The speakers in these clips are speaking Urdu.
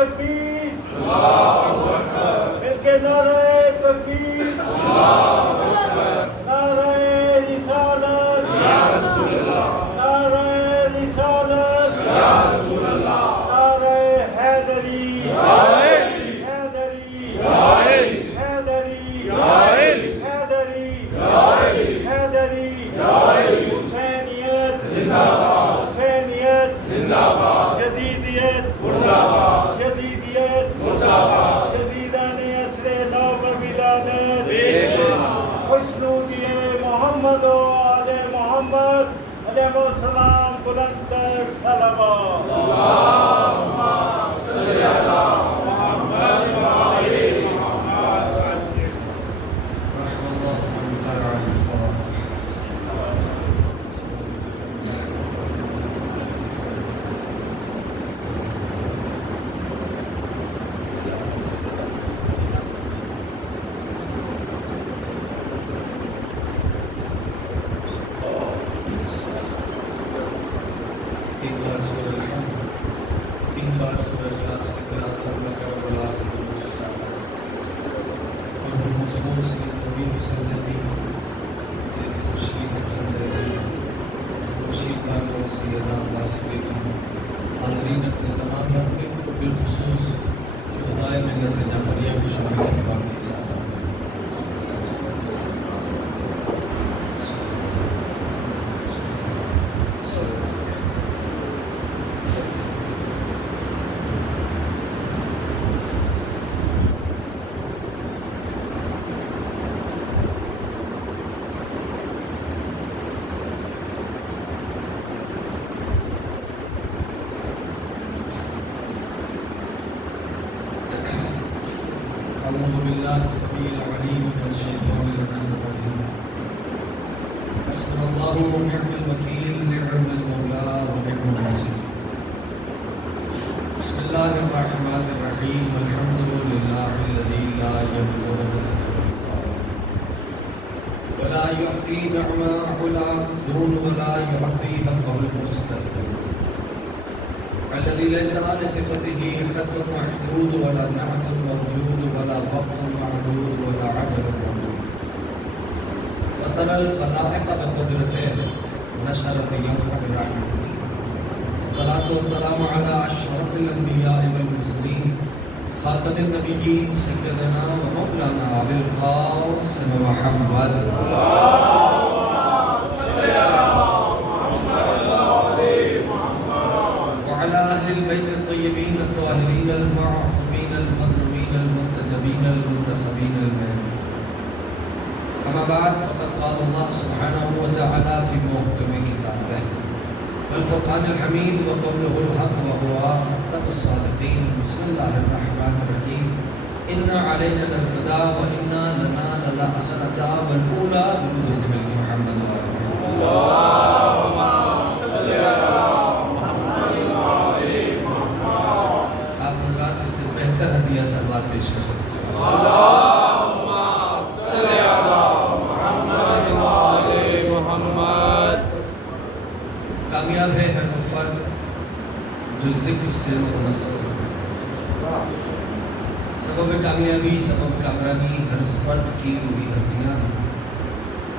تکبیر مل کے نعرہ تکبیر نعرہ رسالت نعرہ رسالت نعرہ حیدری حیدری حیدری حیدری حیدری حسینیت حسینیت جدیدیت جدیدیت جدیدان عصر نو کا ولادت خوشنودی محمد و آل محمد علیہ السلام بلند تر صلوات اللہم صلی علی محمد و آل محمد رحم اللہ من قرأ الفاتحة. ایک بار سورہ الحمد، 3 بار سورہ اخلاص کی قرأت فرما کر بالآخر درود کے ساتھ اور محفوظ سید ربیع حسین زیدی، سید خورشید حسن زیدی، خورشید بانو سیدہ عباس بیگم، حاضرین اپنے تمام مؤمنین کو بالخصوص شہدائے ملت جعفریہ کو شامل فرما کے ساتھ أعوذ بالله السميع العليم من الشيطان اللعين الرجيم. حسبنا الله ونعم الوكيل، نعم المولى ونعم النصير. بسم الله الرحمن الرحيم. الحمد لله الذي لا يبلغ بذته القائل ولا يعطي نعمه العبدون ولا يعطي حقه المستحق، الذي ليس على صفته حد محدود ولا نعت موجود ولا وقت معدود ولا عدد موجود، فترى الخلائق بقدرته ونشر بيومه برحمته. الصلاة والسلام على أشرف الأنبياء والمرسلين خاتم النبيين سيدنا ومولانا أبي القاسم محمد وعلى أهل البيت الطيبين الطاهرين المعصومين المظلومين المنتجبين المنتخبين المهديين. أما بعد، فقد قال الله سبحانه وتعالى في محكم كتابه والفرقان الحميد وقوله الحق وهو أصدق الصادقين. بسم الله الرحمن الرحيم. إنا علينا للهدى وإنا لنا للآخرة والأولى. درود جميع محمد وآل محمد. اللهم صل على آپ حضرات اس سے بہتر ہدیہ سلوات پیش کر سکتے ہیں. اللہم صلی علی محمد و آل محمد. کامیاب ہے ہر وہ فرد جو ذکر سے متوسل ہو. سبب کامیابی، سبب کامرانی ہر اس فرد کی وہی ہستیاں ہیں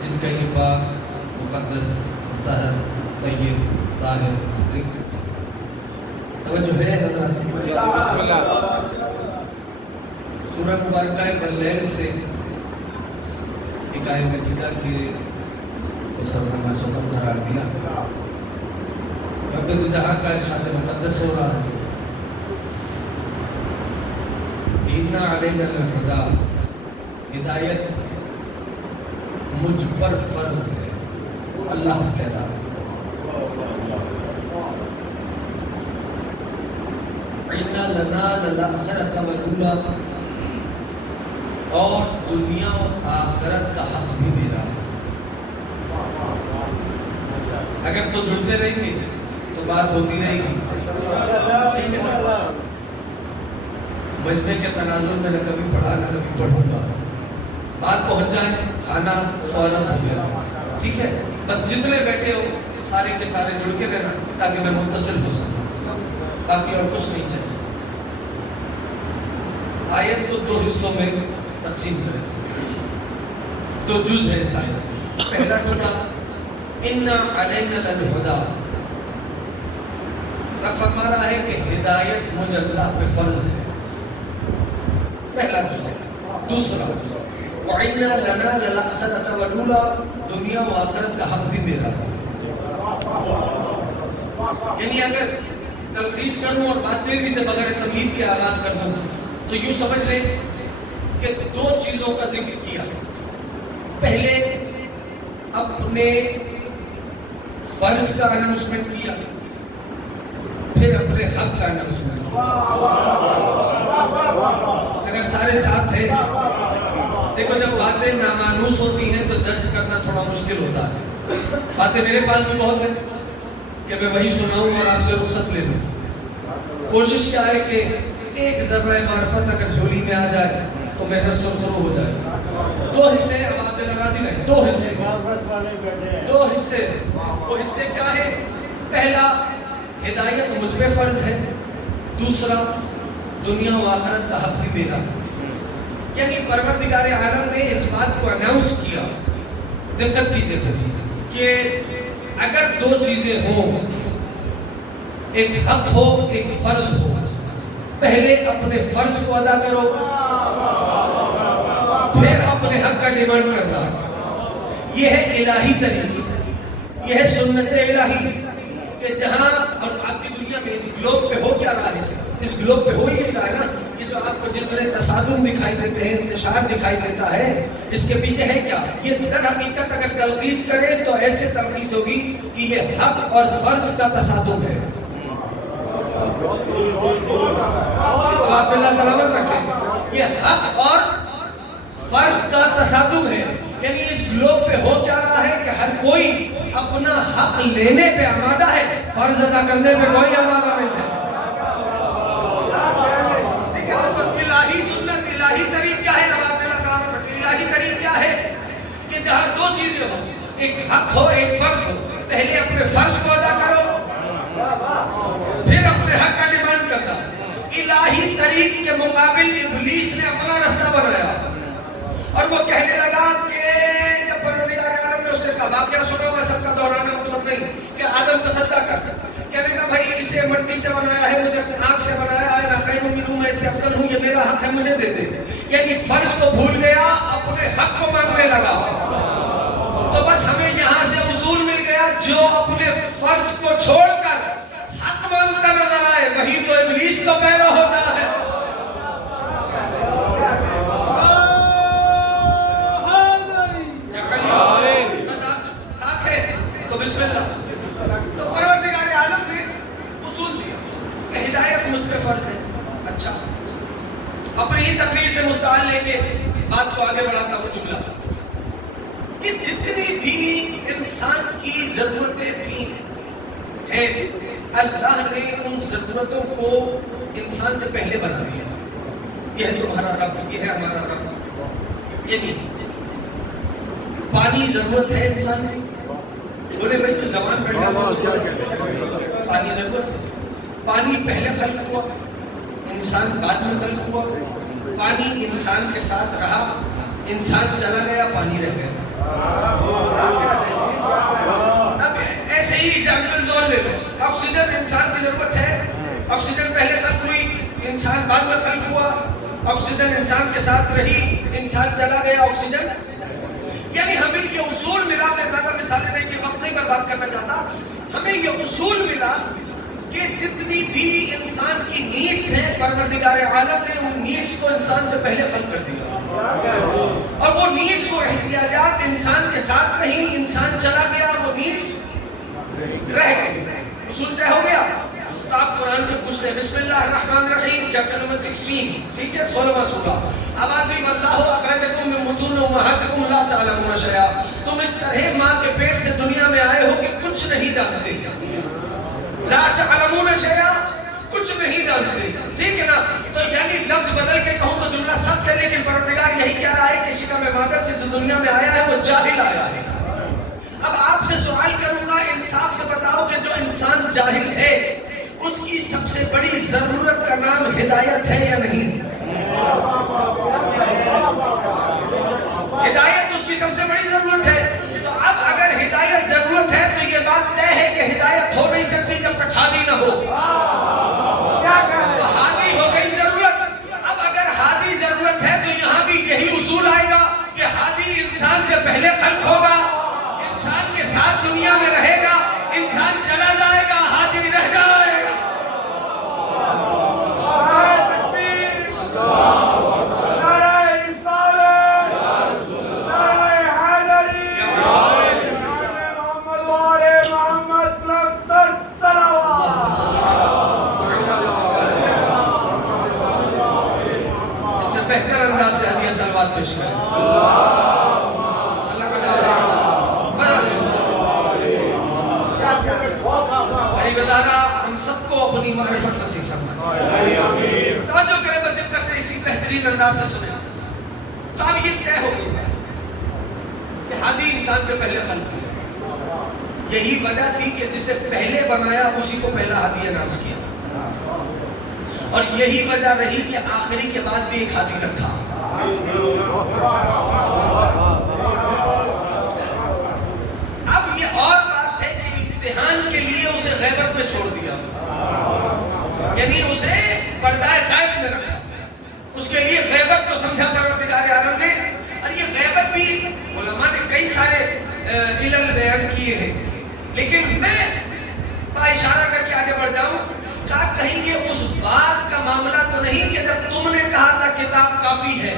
جن کا یہ پاک، مقدس، طاہر، طیب، طاہر ذکر. توجہ ہے حضرات. بسم اللہ. سورہ مبارکہ واللیل سے ایک آیت مجیدہ کے سفر قرار دیا. رب دو جہاں کا ارشاد مقدس ہو رہا ہے کہ اِنَّا عَلَيْنَا الْهُدَىٰ، ہدایت مجھ پر فرض ہے. اللہ کہہ رہا ہے اِنَّا لَنَا لَلْآخِرَةَ وَالْأُولَىٰ، اور دنیا و آخرت کا حق بھی میرا ہے. اگر تو جڑتے رہیں گے تو بات ہوتی رہے گی. مجمع کے تناظر میں نہ کبھی پڑھا نہ کبھی پڑھوں گا. بات پہنچ جائے آنا سوالت ہو گیا. ٹھیک ہے، بس جتنے بیٹھے ہو سارے کے سارے جڑ کے رہنا تاکہ میں متصل ہو سکوں. باقی اور کچھ نہیں چاہیے. کو دو حصوں میں تقسیم کرے تھے، دو جز ہے اس آیت۔ پہلا ٹوٹا اِنَّا عَلَيْنَا لَلْہُدَىٰ، رب فرما رہا ہے کہ ہدایت مجھ اللہ پہ فرض ہے، پہلا جز ہے۔ دوسرا وَإِنَّا لَنَا لَلْآخِرَةَ وَالْأُولَىٰ، دنیا و آخرت کا حق بھی میرا ہے۔ یعنی اگر تلخیص کروں اور بات تیزی سے بغیر تمہید کے آغاز کر دوں تو یوں سمجھ لیں کہ دو چیزوں کا ذکر کیا۔ پہلے اپنے فرض کا اناؤنسمنٹ کیا، پھر اپنے حق کا اناؤنسمنٹ کیا۔ اگر سارے ساتھ ہیں، دیکھو جب باتیں نامانوس ہوتی ہیں تو جج کرنا تھوڑا مشکل ہوتا ہے۔ باتیں میرے پاس بھی بہت ہیں کہ میں وہی سناؤں اور آپ سے رخصت لے لوں۔ کوشش کیا ہے کہ ایک ذرہ معرفت اگر جھولی میں آ جائے تو محنت سرخرو ہو جائے۔ دو حصے ہیں، اب آپ دل راضی رہیں، دو حصے، دو حصے۔ وہ حصے کیا ہے؟ پہلا ہدایت مجھ پہ فرض ہے، دوسرا دنیا و آخرت کا حق بھی میرا۔ یعنی پروردگار عالم نے اس بات کو اناؤنس کیا، دقت کیجئے کہ اگر دو چیزیں ہوں، ایک حق ہو ایک فرض ہو، پہلے اپنے فرض کو ادا کرو، پھر اپنے حق کا ڈیمانڈ کرنا۔ یہ ہے الہی طریقہ، یہ ہے سنت الہی کہ جہاں اور آپ کی دنیا میں اس گلوب پہ ہو کیا رہا ہے، اس گلوب پہ ہو یہ رہا ہے نا، یہ جو آپ کو جتنے تصادم دکھائی دیتے ہیں، انتشار دکھائی دیتا ہے، اس کے پیچھے ہے کیا؟ یہ در حقیقت اگر تلخیص کریں تو ایسے تلخیص ہوگی کہ یہ حق اور فرض کا تصادم ہے۔ اب آپ اللہ سلامت رکھیں، یہ حق اور فرض کا تصادم ہے۔ یعنی اس گلوب پہ ہو کیا رہا ہے کہ ہر کوئی اپنا حق لینے پہ آمادہ ہے، فرض ادا کرنے پہ کوئی آمادہ نہیں ہے۔ الہی سنت، الہی طریق کیا ہے؟ اب آپ اللہ سلامت رکھیں، الہی طریق کیا ہے کہ جہاں دو چیزیں ہوں، ایک حق ہو ایک فرض ہو، پہلے اپنے فرض کو ادا کرو، پھر اپنے حق کا ڈیمانڈ کرنا۔ الہی طریق کے مقابل ابلیس نے اپنا رستہ بنایا اور وہ کہنے لگا کہ جب پروردگار عالم نے اس سے کہا، واقعہ سنو، میں سب کا دہرانا مقصد نہیں، کہ آدم کو سجدہ کر، کہنے لگا بھائی اسے مٹی سے بنایا ہے، مجھے آنکھ سے بنایا ہے، میں خیر منہ، میں اس سے افضل ہوں، یہ میرا حق ہے، مجھے دے دے۔ یعنی فرض کو بھول گیا، اپنے حق کو مانگنے لگا۔ تو بس ہمیں یہاں سے اصول مل گیا، جو اپنے فرض کو چھوڑ کر حق مانگتا نظر آئے وہی تو ابلیس کو پیدا ہوتا ہے۔ بسم اللہ۔ تو پروردگار عالم نے اصول دیا کہ ہدایت مجھ پہ فرض ہے۔ اچھا، اپنی ہی تقریر سے مستعار لے کے بات کو آگے بڑھاتا ہوں جملہ کہ جتنی بھی انسان کی ضرورتیں تھیں ہیں، اللہ نے ان ضرورتوں کو انسان سے پہلے بنا دیا۔ یہ ہے تمہارا رب، یہ ہے ہمارا رب۔ یعنی پانی ضرورت ہے انسان کی، بولے بھائی جو جوان بیٹھا پانی ضرورت ہے۔ پانی پہلے خلق ہوا، انسان بعد میں خلق ہوا۔ پانی انسان کے ساتھ رہا، انسان چلا گیا، پانی رہ گیا۔ اب ایسے ہی ایگزامپل زور لے لو، آکسیجن انسان کی ضرورت ہے، آکسیجن پہلے خلق ہوئی، انسان بعد میں خلق ہوا۔ آکسیجن انسان کے ساتھ رہی، انسان چلا گیا، آکسیجن۔ یعنی ہمیں یہ اصول ملا، میں زیادہ مثالیں نہیں کہ وقت نہیں برباد کرنا چاہتا، ہمیں یہ اصول ملا کہ جتنی بھی انسان کی نیڈز ہیں، پروردگار عالم نے ان نیڈز کو انسان سے پہلے خلق کر دیا، اور وہ نیڈز و احتیاجات انسان کے ساتھ نہیں، انسان چلا گیا، وہ نیڈز رہ گئی، اصول طے ہو گیا۔ تو آپ قرآن سے پوچھتے ہیں، بسم اللہ الرحمن الرحیم، چیپٹر نمبر 16، ٹھیک ہے، 16واں سورہ، آواز بھی اللہ اخرجکم من بطون امہاتکم لا تعلمون شیئا، تم اس طرح ماں کے پیٹ سے دنیا میں آئے ہو کہ کچھ نہیں جانتے، لا تعلمون شیئا، کچھ نہیں جانتے، ٹھیک ہے نا؟ تو یعنی لفظ بدل کے کہوں تو جملہ سچ ہے، لیکن پروردگار یہی کہہ رہا ہے کہ شکم مادر سے جو دنیا میں آیا ہے وہ جاہل آیا ہے۔ اب آپ سے سوال کروں گا، انصاف سے بتاؤ کہ جو انسان جاہل ہے اس کی سب سے بڑی ضرورت کا نام ہدایت ہے یا نہیں؟ ہدایت اس کی سب سے بڑی ضرورت ہے. تو اب اگر ہدایت ضرورت ہے تو یہ بات طے ہے کہ ہدایت ہو نہیں سکتی جب تک ہادی نہ ہو. تو ہادی ہو گئی ضرورت. اب اگر ہادی ضرورت ہے تو یہاں بھی یہی اصول آئے گا کہ ہادی انسان سے پہلے خلق ہوگا, انسان کے ساتھ دنیا میں رہے گا, انسان چلا جائے گا, ہادی رہ جائے گا. بہتر انداز سے ہدیہ صلوات پیش کریں. قریب ادارہ ہم سب کو اپنی معرفت نصیب فرمائے. توجہ کریں, بدقت سے اسی بہترین انداز سے سنیں. تو اب یہ طے ہو گیا کہ ہادی انسان سے پہلے خلق ہوا. یہی وجہ تھی کہ جسے پہلے بنایا اسی کو پہلا ہادی اناؤنس کیا, اور یہی وجہ رہی کہ آخری کے بعد بھی ایک ہادی رکھا. اب یہ اور بات ہے کہ امتحان کے لیے اسے غیبت میں چھوڑ دیا, یعنی اسے پردہ غیب میں رکھا. اس کے لیے غیبت کو سمجھا پروردگار عالم نے. اور یہ غیبت بھی علماء نے کئی سارے علل بیان کیے ہیں, لیکن میں اشارہ کر کے آگے بڑھ جاؤں. کہا کہیں یہ اس بات کا معاملہ تو نہیں کہ جب تم نے کہا تھا کتاب کافی ہے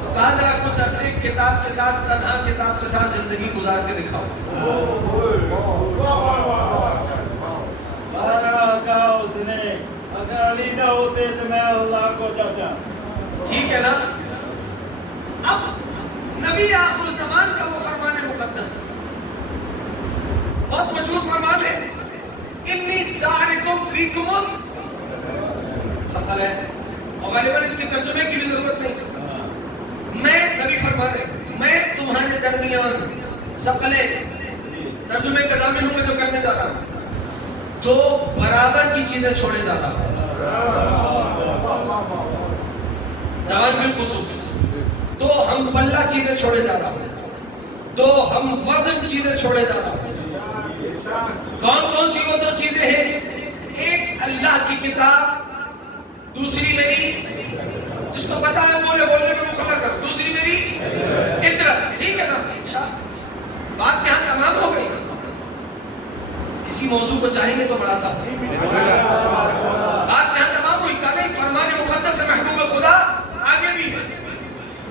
تو کہا ذرا کچھ عرصے کتاب کے ساتھ, تنہا کتاب کے ساتھ زندگی گزار کے دکھاؤ. اگر علی نہ ہوتے تو میں اللہ کو چاہتا. ٹھیک ہے نا. اب نبی آخر الزمان کا وہ فرمان مقدس بہت مشہور فرمان ہے, انی جاعلکم فیکم ثقلین, اور غالباً اس کے ترجمے کی بھی ضرورت نہیں. میں نبی فرما رہے میں تمہارے درمیان ثقلین, ترجمے کا ضامن ہوں میں جو کرنے جا رہا ہوں, دو برابر کی چیزیں چھوڑے جا رہا ہوں. جوان بالخصوص دو ہم پلہ چیزیں چھوڑے جا رہا ہوں, دو ہم وزن چیزیں چھوڑے جا رہا ہوں. کون کون سی وہ دو چیزیں ہیں؟ ایک اللہ کی کتاب, دوسری میری, جس کو پتا ہے بولنے میں مخلہ کر, دوسری میری اطرت. ٹھیک ہے نا. اچھا بات یہاں تمام ہو گئی. اسی موضوع کو چاہیں گے تو بڑھاتا ہوں. بات یہاں تمام ہوئی. کہا نہیں, فرمان مقدس سے محبوب خدا آگے بھی ہے.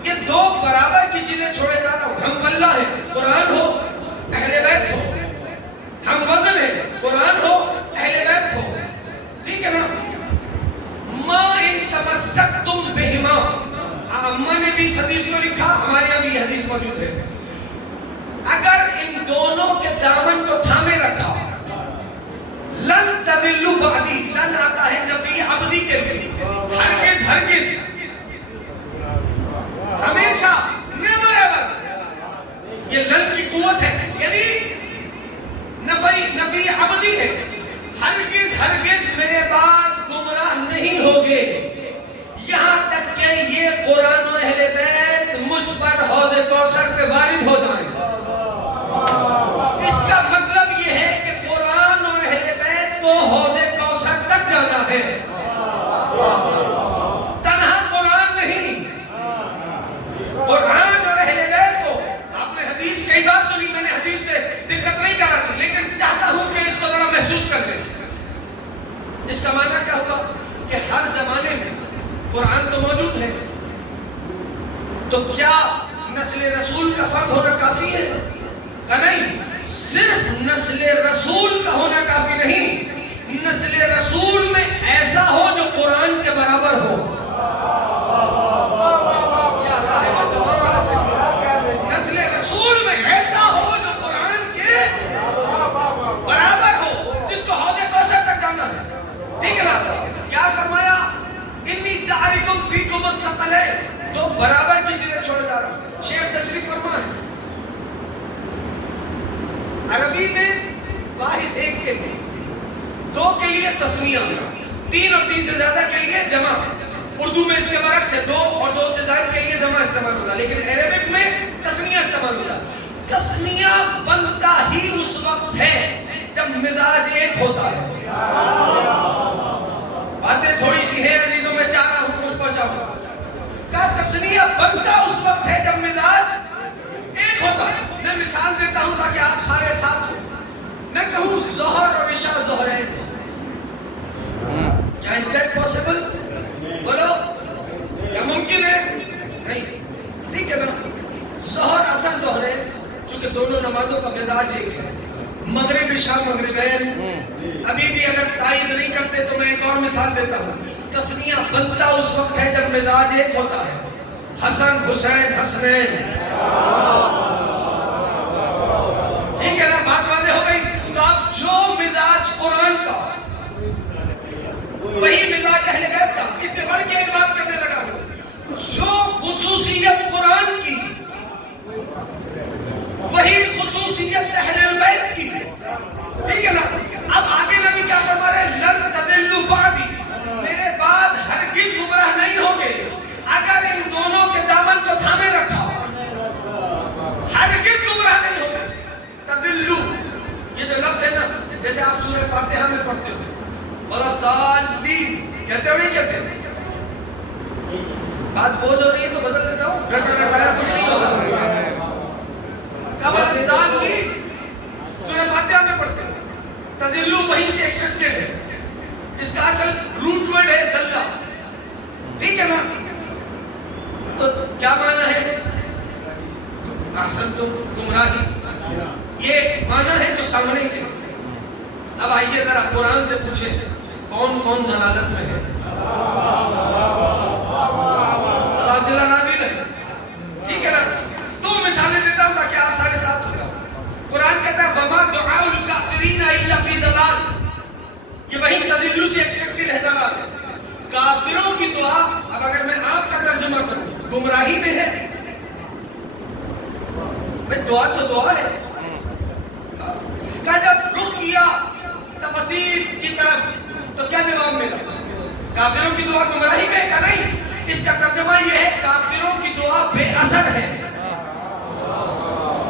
یہ دو برابر کی چیزیں چھوڑے جا رہا ہوں. ہم اللہ ہے, قرآن ہو, اہل بیت ہو. ہم وزن ہے, قرآن ہو, اہل بیت ہو. ٹھیک ہے نا. ما ان تمسکتم بہما, اماں نے بھی اس حدیث کو لکھا, ہمارے یہاں بھی یہ حدیث موجود ہے. اگر ان دونوں کے دامن کو تھامے رکھا, لن تضلوا بعدی, لن آتا ہے نفی عبدی کے لیے, ہرگز ہرگز, ہمیشہ, نیور ایور. یہ لن کی قوت ہے, یعنی نفی عبدی ہے. ہرگز ہرگز میرے بعد گمراہ نہیں ہوگے, یہاں تک کہ یہ قرآن و اہل بیت مجھ پر حوض کوثر پہ وارد ہو جائیں. اس کا مطلب یہ ہے کہ قرآن اور اہل بیت کو حوض کوثر تک جانا ہے, تنہا قرآن نہیں. قرآن اور اہل بیت کو, آپ نے حدیث کئی بار سنی, میں نے حدیث پہ دقت نہیں کر رہا, لیکن چاہتا ہوں کہ اس کو ذرا محسوس کر دیں. اس کا معنی کیا ہوا کہ ہر زمانے میں قرآن تو موجود ہے, تو کیا نسل رسول کا فرد ہونا کافی ہے؟ کہ نہیں. صرف نسل رسول کا ہونا کافی نہیں, نسل رسول میں ایسا ہو جو قرآن کے برابر ہو. کیا صاحب زمان, نسل رسول میں ایسا ہو جو قرآن کے برابر ہو, جس کو حوض کوثر تک جانا ہے. ٹھیک ہے نا. کیا فرمایا, انی جاعلکم فیکم الثقلین, تو برابر کی چیزیں چھوڑے جا رہا ہوں. شیخ تشریف فرمائیں, عربی میں واحد ایک کے لیے, دو کے لیے تسنیہ, 3 اور 3 سے زیادہ کے لیے جمع. اردو میں اس کے برعکس ہے 2 اور 2 سے زائد کے لیے جمع استعمال ہوتا ہے، لیکن عربک میں تثنیہ استعمال ہوتا ہے. تثنیہ بنتا ہی اس وقت ہے جب مزاج ایک ہوتا ہے. باتیں تھوڑی سی ہیں عزیزوں، میں چاہ رہا ہوں کچھ پہنچاؤں. کہا تثنیہ بنتا اس وقت ہے جب مزاج ایک ہوتا ہے. میں مثال دیتا ہوں تاکہ آپ سارے ساتھ ہوں. میں کہوں ظہر اور عشاء ظہرین، کیا اس دیٹ پاسبل؟ بولو کیا ممکن ہے؟ نہیں، ٹھیک ہے نا. ظہر اصل ظہرین، چونکہ دونوں نمازوں کا مزاج ایک ہے. مغرب عشاء مغربین. ابھی بھی اگر تائید نہیں کرتے تو میں ایک اور مثال دیتا ہوں. تثنیہ بنتا اس وقت ہے جب مزاج ایک ہوتا ہے. حسن حسین حسنین. ٹھیک ہے نا، بات واضح ہو گئی. تو اب جو مزاج قرآن کا وہی مزاج اہل بیت کا. اس سے بڑھ کے ایک بات کرنے لگا ہوں، جو خصوصیت قرآن کی وہی خصوصیت اہل بیت کی. ٹھیک ہے نا. اب آگے نبی کیا فرما رہے ہیں؟ لن تضلوا بعدی، میرے بعد ہرگز گمراہ نہیں ہوگے اگر ان دونوں کے دامن کو تھامے رکھا. ہرگز گمراہ نہیں ہوگے. تضلوا، یہ جو لفظ ہے نا، جیسے آپ سورہ فاتحہ میں پڑھتے ہو ولا ضالین کہتے ہو نہیں کہتے؟ بات بوجھ ہو رہی ہے تو بدل دیتا ہوں، رٹا رٹایا کچھ نہیں ہوگا. کہا ولا ضالین، سورہ فاتحہ میں پڑھتے ہو. تضلوا وہیں سے ایکسٹریکٹڈ ہے. اس کا اصل روٹ ورڈ ہے دلہ. ٹھیک ہے نا. تو کیا معنی ہے؟ احسن تم گمراہی، یہ معنی ہے جو سامنے کے. اب آئیے ذرا قرآن سے پوچھیں کون کون ضلالت میں ہے. اب عبداللہ نادر ہے. ٹھیک ہے نا. دو مثالیں دیتا ہوں تاکہ آپ سارے ساتھ ہو جاؤ. قرآن کہتا ہے وَمَا دُعَاءُ الْكَافِرِينَ إِلَّا فِي ضَلَالٍ. یہ وہی تضلوا سے ایکسپیکٹڈ ہے دلال. کافروں کی دعا، اب اگر میں آپ کا ترجمہ کروں، گمراہی میں ہے. دعا تو دعا ہے. کہ جب رخ کیا تفسیر کی طرف تو کیا جواب ملا؟ کافروں کی دعا گمراہی میں ہے کہ نہیں؟ اس کا ترجمہ یہ ہے کافروں کی دعا بے اثر ہے.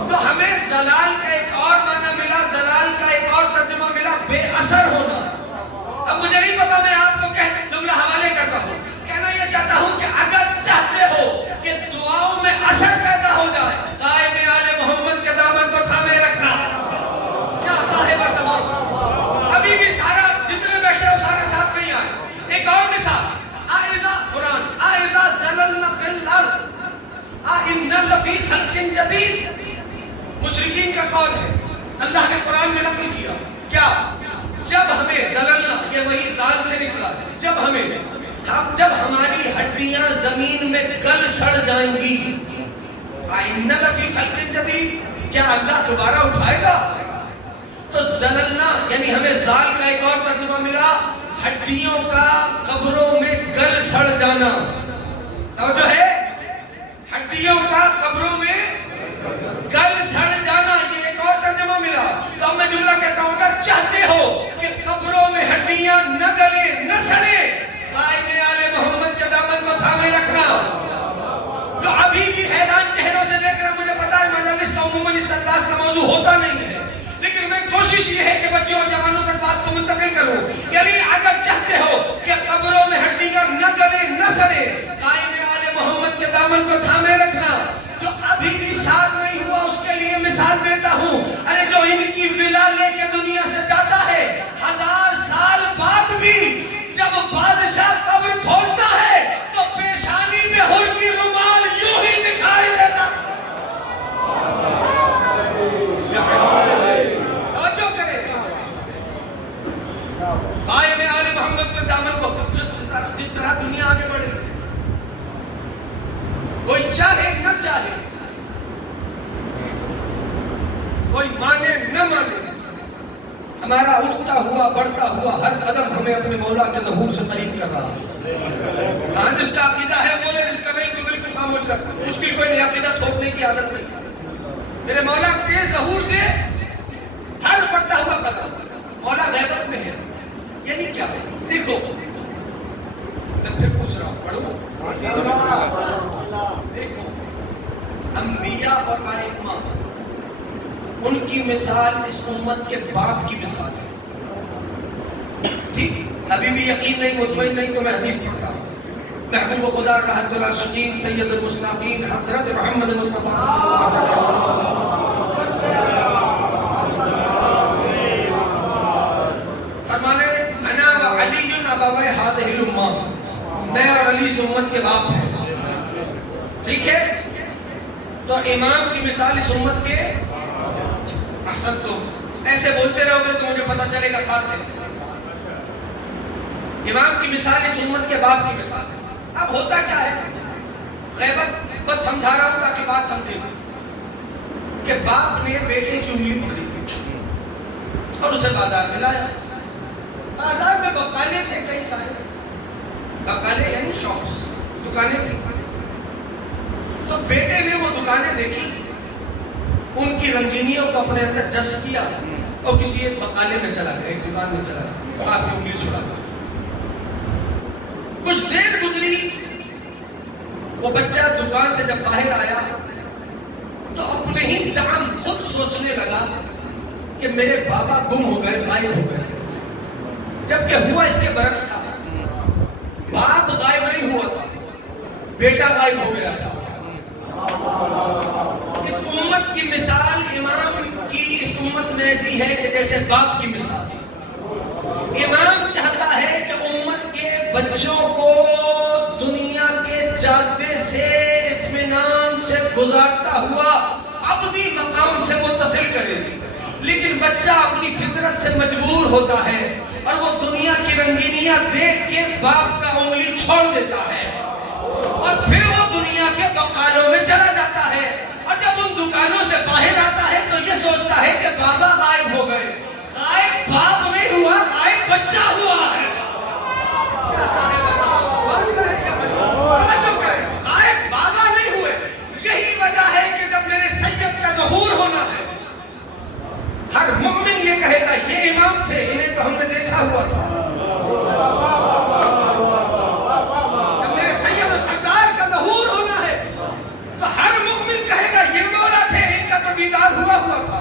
تو ہمیں دلال کا ایک اور معنی ملا، دلال کا ایک اور ترجمہ ملا، بے اثر ہونا. اب مجھے نہیں پتا، میں آپ کو جملہ حوالے کرتا ہوں. کہنا یہ چاہتا ہوں کہ اگر چاہتے ہو کہ دعاؤں میں اثر پیدا ہو جائے، قائم آل محمد کے دامن کو تھامے رکھنا. کیا صاحب زمان، ابھی بھی سارا جتنے بیٹھے ہو سارے ساتھ نہیں آئے. ایک اور مثال، آئذا قرآن آئذا زللنا فی الارض آئنا لفی خلق جدید. مشرکین کا قول ہے، اللہ نے قرآن میں نقل کیا. کیا؟ جب ہمیں دللنا، یہ وہی دال سے نکلا ہے، جب ہماری ہڈیاں زمین میں گل سڑ جائیں گی. آئنا لفی خلق جدید، کیا اللہ دوبارہ اٹھائے گا؟ تو زللنا یعنی ہمیں دال کا ایک اور ترجمہ ملا، ہڈیوں کا قبروں میں گل سڑ جانا. توجہ ہے؟ ہڈیوں کا قبروں میں گل سڑ جانا، یہ ایک اور ترجمہ ملا. تو اب میں جملہ کہتا ہوں، اگر چاہتے ہو کہ قبروں میں ہڈیاں نہ گلے نہ سڑے، قائم آل محمد کے دامن کو تھامے رکھنا. جو ابھی بھی حیران چہروں سے دیکھ رہا، مجھے پتا ہے مجلس کا عموماً اس انداز کا موضوع ہوتا نہیں ہے، لیکن میں کوشش یہ ہے کہ بچوں اور جوانوں تک بات کو منتقل کروں. یعنی اگر چاہتے ہو کہ قبروں میں ہڈیاں نہ گلے نہ سڑے، قائم آل محمد کے دامن کو تھامے رکھنا. جو ابھی بھی ساتھ نہیں ہوا اس کے لیے مثال دیتا ہوں. ارے جو ان کی ولا لے کے دنیا سے جاتا ہے، 1000 سال بعد بھی جب بادشاہ قبر کھولتا ہے تو پیشانی پہ حر کی رومال یوں ہی دکھائی دیتا. توجہ کریں، قائم آل محمد کے دامن کو جس طرح دنیا آگے بڑھے، کوئی چاہے نہ چاہے، کوئی مانے نہ مانے، ہمارا اٹھتا ہوا بڑھتا ہوا ہر قدم ہمیں اپنے مولا کے ظہور سے قریب کر رہا ہے. ہاں جس کا عقیدہ ہے بولے، جس کا نہیں تو بالکل خاموش رکھ. مشکل کوئی نہیں، عقیدہ تھوپنے کی عادت نہیں. میرے مولا کے ظہور سے ہر بڑھتا ہوا قدم، مولا غیبت میں ہے. یعنی کیا ہے؟ دیکھو میں پھر پوچھ رہا ہوں، پڑھوں؟ دیکھو انبیاء اور ائمہ، ان کی مثال اس امت کے باپ کی مثال ہے. ٹھیک، ابھی بھی یقین نہیں، مطمئن نہیں تو میں حدیث پڑھتا ہوں. محبوب خدا رحمت العاشقین سید المشتاقین حضرت محمد مصطفیٰ صلی اللہ علیہ وسلم فرمانے انا و علی ابوی هذه الامہ، میں اور علی اس امت کے باپ ہیں. ٹھیک ہے، تو امام کی مثال اس امت کے احسن، تو ایسے بولتے رہو گے تو مجھے پتا چلے گا ساتھ ہے. امام کی مثال اس امت کے باپ کی مثال ہے. اب ہوتا کیا ہے، غیبت بس سمجھا رہا ہوں تاکہ بات سمجھے کہ باپ نے بیٹے کی انگلی پکڑی اور اسے بازار میں لایا. بازار میں بقالے تھے کئی سارے، بقالے یعنی شاپس، دکانیں تھیں. تو بیٹے نے وہ دکانیں دیکھی، ان کی رنگینیوں کو اپنے اندر جذب کیا اور کسی ایک بقالے میں چلا گیا، ایک دکان میں چلا گیا، آپ کی انگلی چھڑا کر. کچھ دیر گزری، وہ بچہ دکان سے جب باہر آیا تو اپنے ہی زعم خود سوچنے لگا کہ میرے بابا گم ہو گئے، غائب ہو گئے. جبکہ ہوا اس کے برعکس تھا، باپ غائب نہیں ہوا تھا، بیٹا غائب ہو گیا تھا. اس امت کی مثال امام کی اس امت میں ایسی ہے کہ جیسے باپ کی مثال. امام چاہتا ہے کہ امت کے بچوں کو دنیا کے جادے سے اطمینان سے گزارتا ہوا ابدی مقام سے متصل کرے. لیکن بچہ اپنی فطرت سے مجبور ہوتا ہے اور وہ دنیا کی رنگینیاں دیکھ کے باپ کا انگلی چھوڑ دیتا ہے اور پھر وہ دنیا کے بقالوں میں چلا جاتا ہے. اور جب ان دکانوں سے باہر آتا ہے تو یہ سوچتا ہے کہ بابا غائب ہو گئے. غائب باپ نہیں ہوا، غائب بچہ ہوا ہے. غائب بابا نہیں ہوئے. یہی وجہ ہے کہ جب میرے سید کا ظہور ہونا ہے، ہر مومن یہ کہے گا یہ امام تھے، انہیں تو ہم نے دیکھا ہوا تھا. جب میرے سید و سردار کا ظہور ہونا ہے تو ہر مومن کہے گا یہ مولا تھے، ان کا تو دیدار ہوا تھا.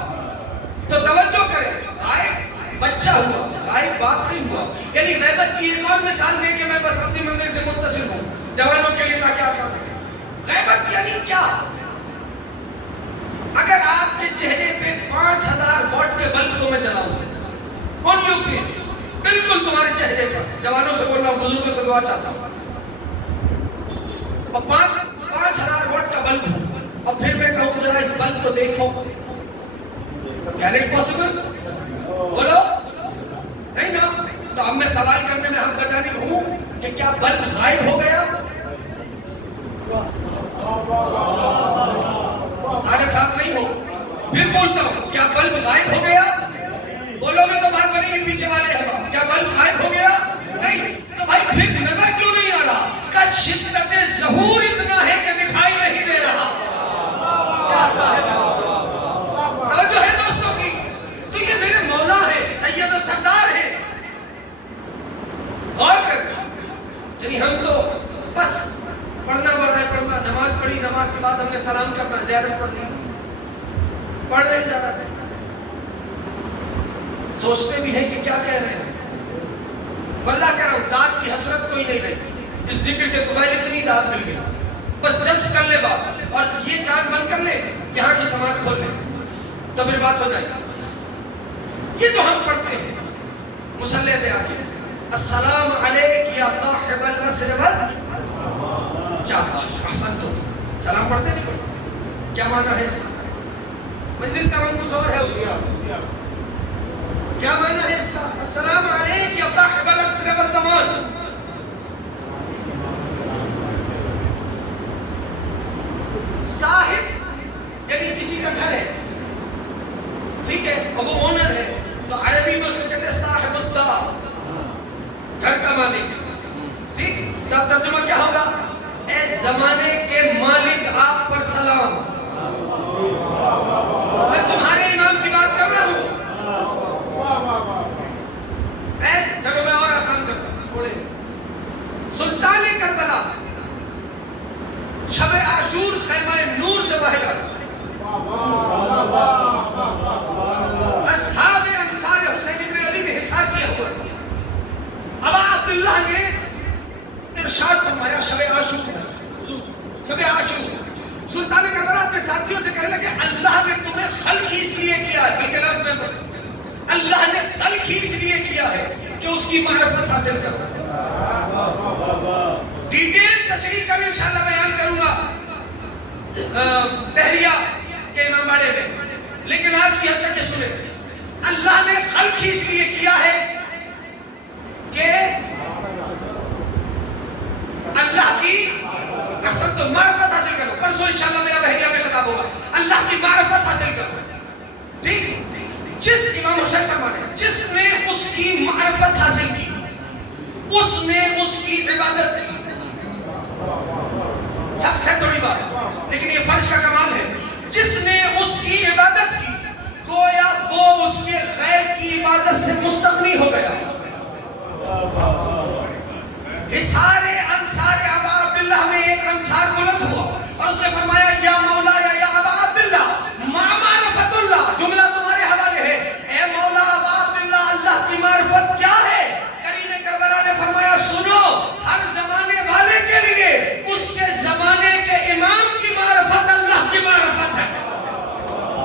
تو توجہ کریں، غائب بچہ ہوا، غائب باپ نہیں ہوا. یعنی غیبت کی ایک اور مثال دے کے میں بس اپنی منزل سے متصل ہوں جوانوں کے لیے تاکہ آسان ہو. غیبت یعنی کیا؟ اگر آپ کے چہرے پہ 5000 واٹ کے بلب کو میں جلاؤں آن یور فیس، بالکل تمہارے چہرے پر، جوانوں سے بول رہا ہوں، بزرگوں سے دعا چاہتا ہوں، اور 5000 واٹ کا بلب ہو اور پھر میں کہوں ذرا اس بلب کو دیکھو، کین اٹ پاسبل؟ بولو نہیں نا. تو اب میں سوال کرنے میں حق بجانی ہوں کہ کیا بلب غائب ہو گیا؟ سارے ساتھ نہیں ہو. پھر پوچھتا ہوں کیا بلب غائب ہو گیا؟ بولو گے تو بات بنے گی پیچھے والے ہیں. کیا بلب غائب ہو گیا؟ نہیں. تو بھائی پھر نظر کیوں نہیں آ رہا؟ کا شدت ظہور اتنا ہے کہ دکھائی نہیں دے رہا. کیا صاحب توجہ ہے دوستوں کی؟ تو یہ میرے مولا ہے، سید و سردار ہے. غور کر، یعنی ہم تو بس پڑھنا پڑھنا، نماز پڑھی، نماز کے بعد ہم نے سلام کرنا، زیارت پڑھ دی، پڑھ نہیں جا رہا ہے. سوچتے بھی ہیں کہ کیا کہہ رہے ہیں. واللہ کہہ رہا ہوں داد کی حسرت کوئی نہیں رہی. اس ذکر کے طفیل اتنی داد مل گئی. بس جذب کر لے بات اور یہ کان بند کر لے، یہاں کی سماعت کھول لے تو پھر بات ہو جائے گی. یہ جو ہم پڑھتے ہیں مصلی پہ آ کے السلام علیک یا صاحب النصر شاباش احسنتم، سلام پڑھتے نہیں پڑھتے؟ کیا معنی ہے اس کا؟ مجلس کا رنگ کچھ اور ہے. کیا معنی ہے اس کا؟ السلام علیک یا صاحب العصر والزمان. صاحب یعنی کسی کا گھر ہے، ٹھیک ہے، اور وہ اونر ہے، تو عربی میں اس کو کہتے ہیں صاحب الدار، گھر کا مالک. ٹھیک، تو ترجمہ کیا ہوگا؟ اے زمانے کے مالک آپ پر سلام. میں تمہارے امام کی بات کر رہا ہوں. چلو میں اور آسان کرتا ہوں. سلطان سلطان کربلا اپنے ساتھیوں سے کہنے لگے اللہ نے تمہیں خلق ہی اس لیے کیا ہے، بلکہ لفظ میں اللہ نے خلق ہی اس لیے کیا ہے کہ اس کی معرفت حاصل کرو. ڈیٹیل تشریح کر انشاءاللہ بیان کروں گا دہلیہ کے امام باڑے میں، لیکن آج کی حد تک یہ سنیں، اللہ نے خلق ہی اس لیے کیا ہے کہ اللہ کی اصل تو معرفت حاصل کرو. پرسوں انشاءاللہ میرا بہریہ میں خطاب ہوگا. اللہ کی معرفت حاصل کرو. ٹھیک، جس امام حسین فرماتے ہیں جس نے اس کی معرفت حاصل کی اس نے اس کی عبادت کی. سخت ہے تھوڑی بات، لیکن یہ فرش کا کمال ہے. جس نے اس کی عبادت کی گویا وہ اس کے غیر کی عبادت سے مستغنی ہو گیا. حصار انصار ابا عبداللہ میں ایک انصار بلند ہوا اور اس نے فرمایا یا مولا یا ابا عبداللہ ما معرفت اللہ، جملہ تمہارے حوالے ہے، اے مولا ابا عبداللہ اللہ کی معرفت کیا ہے؟ کریم کربلا نے فرمایا سنو، ہر زمانے والے کے لیے اس کے زمانے کے امام کی معرفت اللہ کی معرفت ہے.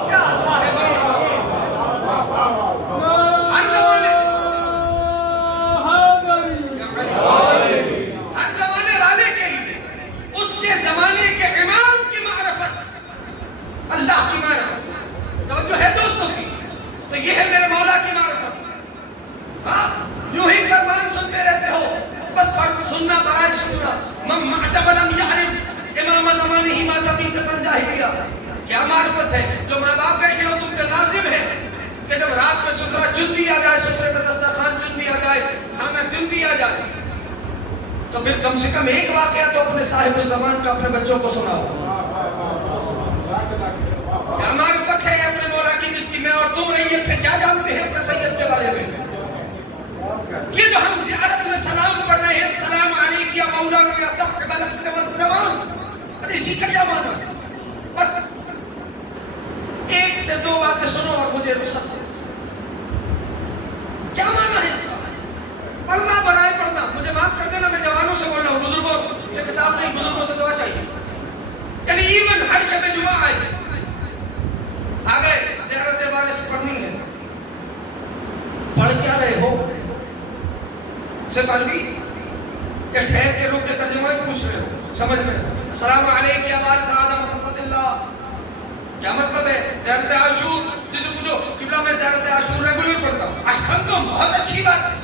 کیا صاحب ہر زمانے والے کے لیے اس کے زمانے کے امام کی معرفت اللہ کی معرفت. توجہ ہے دوستوں کی؟ تو یہ ہے میرے مولا کی معرفت. ہاں یوں ہی فرمان سنتے رہتے ہو، بس سننا برائے سننا. من معجب لم یعرف امام زمانہ ما تبیتۃ جاہلیہ. کیا معرفت ہے؟ جو ماں باپ بیٹھے ہو تم پہ لازم ہے کہ جب رات میں سفرہ چن دیا جائے، سفرے پہ دسترخوان چن دیا جائے، کھانا چن دیا جائے، تو پھر کم سے کم ایک واقعہ تو اپنے صاحب الزمان کا اپنے بچوں کو سناؤ. کیا معرفت ہے اپنے مولا کی جس کی میں اور تم ریت ہے؟ کیا جانتے ہیں اپنے سید کے بارے میں؟ یہ جو ہم زیارت میں سلام پڑھ رہے ہیں، السلام علیک یا مولانا یا صاحب العصر والزمان، ارے اسی کا کیا معنی ہے؟ بس ایک سے دو باتیں سنو اور مجھے رخصت دو. کیا معنی ہے اس کا؟ پڑھنا برائے پڑھنا. مجھے معاف کر دینا، میں جوانوں سے بول رہا ہوں، بزرگوں سے خطاب نہیں، بزرگوں سے دعا چاہیے. یعنی ایون ہر شب جمعہ آ گئے زیارت وارث پڑھنی ہے، پڑھ کیا رہے ہو؟ صرف عربی یا ٹھہر کے رک کے ترجمہ ہی پوچھ رہے ہو؟ سمجھ میں السلام علیکم یا وارث آدم وصفت اللہ کیا مطلب ہے؟ زیارت عاشور جسے پوچھو قبلہ میں زیارت عاشور ریگولر پڑھتا ہوں، احسن تو بہت اچھی بات ہے،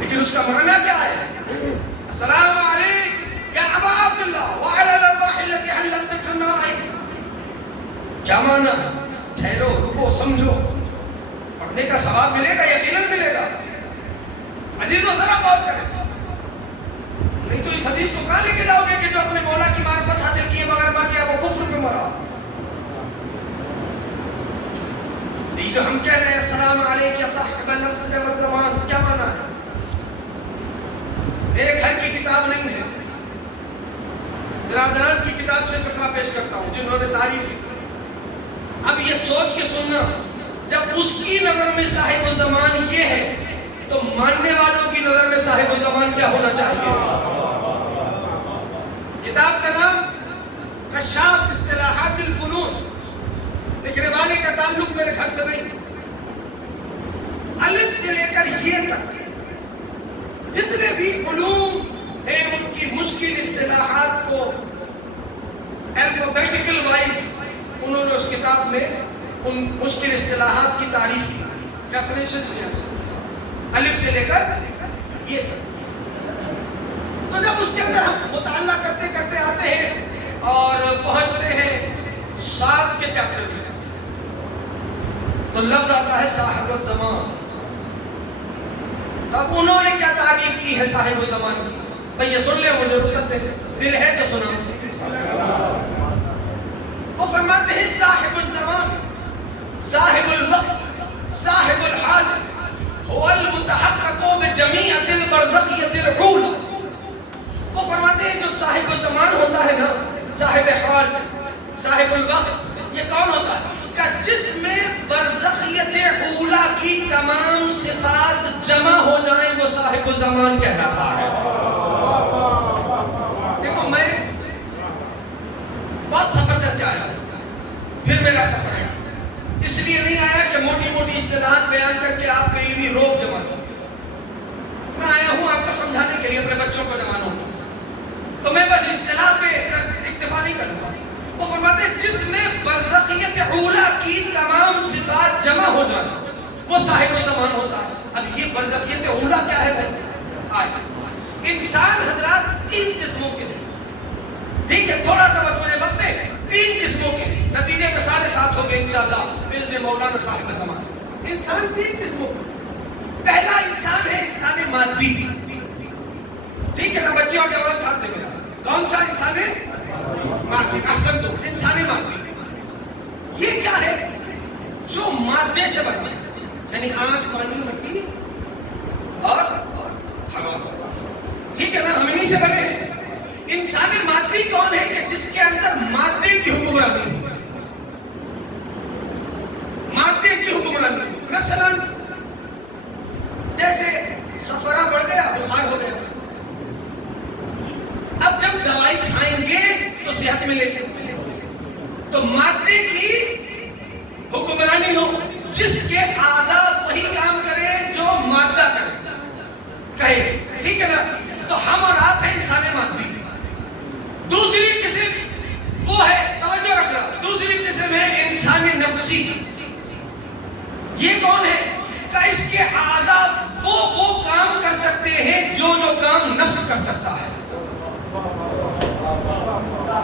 لیکن اس کا معنی کیا ہے؟ السلام علیکم یا ابا عبداللہ وعلی الارواح التي حلت بالفناء. کیا معنی؟ ٹھہرو، رکو، سمجھو. پڑھنے کا ثواب ملے گا، یقیناً ملے گا. عزیزو ذرا غور کریں، نہیں تو اس حدیث کو کہاں لے کے جاؤ گے کہ جو اپنے مولا کی معرفت حاصل کیے بغیر مر گیا وہ کفر میں مرا. یہ جو ہم کہہ رہے ہیں السلام علیکم یا صاحب العصر والزمان، کیا معنی ہے؟ میرے گھر کی کتاب نہیں ہے، برادران کی کتاب سے فقرہ پیش کرتا ہوں جنہوں نے تعریف کی. اب یہ سوچ کے سننا، جب اس کی نظر میں صاحب الزمان یہ ہے تو ماننے والوں کی نظر میں صاحب الزمان کیا ہونا چاہیے؟ کتاب کا نام کشاف اصطلاحات الفنون، لکھنے والے کا تعلق میرے گھر سے نہیں. الف سے لے کر یہ تک جتنے بھی علوم ہیں ان کی مشکل اصطلاحات کو الفابیٹیکل وائز انہوں نے اس کتاب میں ان مشکل اصطلاحات کی تعریف کی، ڈیفینیشن دیا الف سے لے کر یہ تک. تو جب اس کے اندر ہم مطالعہ کرتے کرتے آتے ہیں اور پہنچتے ہیں 7 کے چیپٹر میں تو لفظ آتا ہے صاحب الزمان. اب انہوں نے کیا تعریف کی ہے صاحب الزمان کی؟ بھئی یہ سن لیں، مجھے رخصت دیں، دل ہے تو سنا. وہ فرماتے ہیں صاحب الزمان، صاحب الوقت، صاحب الحال، هو المتحقق بجمیعۃ البرزخیۃ العولی. وہ فرماتے ہیں جو صاحب الزمان ہوتا ہے نا، صاحب حال، صاحب الوقت، یہ کون ہوتا ہے؟ کہ جس میں برزخیت اولا کی تمام صفات جمع ہو جائیں وہ صاحب الزمان کہلاتا ہے. دیکھو میں بہت سفر کر کے آیا پھر میرا سفر ہے، اس لیے نہیں آیا کہ موٹی موٹی اصطلاحات بیان کر کے آپ میں علمی روب جما دو. میں آیا ہوں آپ کو سمجھانے کے لیے، اپنے بچوں کو جوانوں کو. تو میں بس اصطلاح پہ اکتفا نہیں کروں گا. وہ فرماتے ہیں جس میں برزخیت اولا کی تمام صفات جمع ہو جائے وہ صاحب زمان ہوتا ہے. اب یہ برزخیت اولا کیا ہے بھائی؟ انسان حضرات 3 قسموں کے ہیں، ٹھیک ہے؟ تھوڑا سا بس مجھے وقت ہے. 3 قسموں کے نتیجے میں سارے ساتھ ہو گئے انشاءاللہ باذن مولانا صاحب زمان. انسان 3 قسموں کے. پہلا انسان ہے انسان مادی، ٹھیک ہے نا؟ بچے اور جوان ساتھ لے گئے. کون سا انسان ہے؟ مادی. احسن تو انسان مادی یہ کیا ہے؟ جو مادے سے بنا ہے، یعنی آنکھ پانی ہو سکتی ہے اور ہوا، ٹھیک ہے نا؟ ہم انہی سے بنے ہیں. انسان مادی کون ہے؟ کہ جس کے اندر مادے کی حکمرانی ہے. مادے کی حکمرانی مثلا جیسے سفرہ بڑھ گیا، بخار ہو گیا، اب جب دوائی کھائیں گے تو صحت ملے گی. تو مادے کی حکمرانی ہو، جس کے آداب وہی کام کرے جو مادہ کرے کہے، ٹھیک ہے نا؟ تو ہم اور آپ ہیں انسان مادی. دوسری قسم وہ ہے، توجہ رکھنا، دوسری قسم ہے انسان نفسی. یہ کون ہے؟ کہ اس کے آداب وہ کام کر سکتے ہیں جو کام نفس کر سکتا ہے.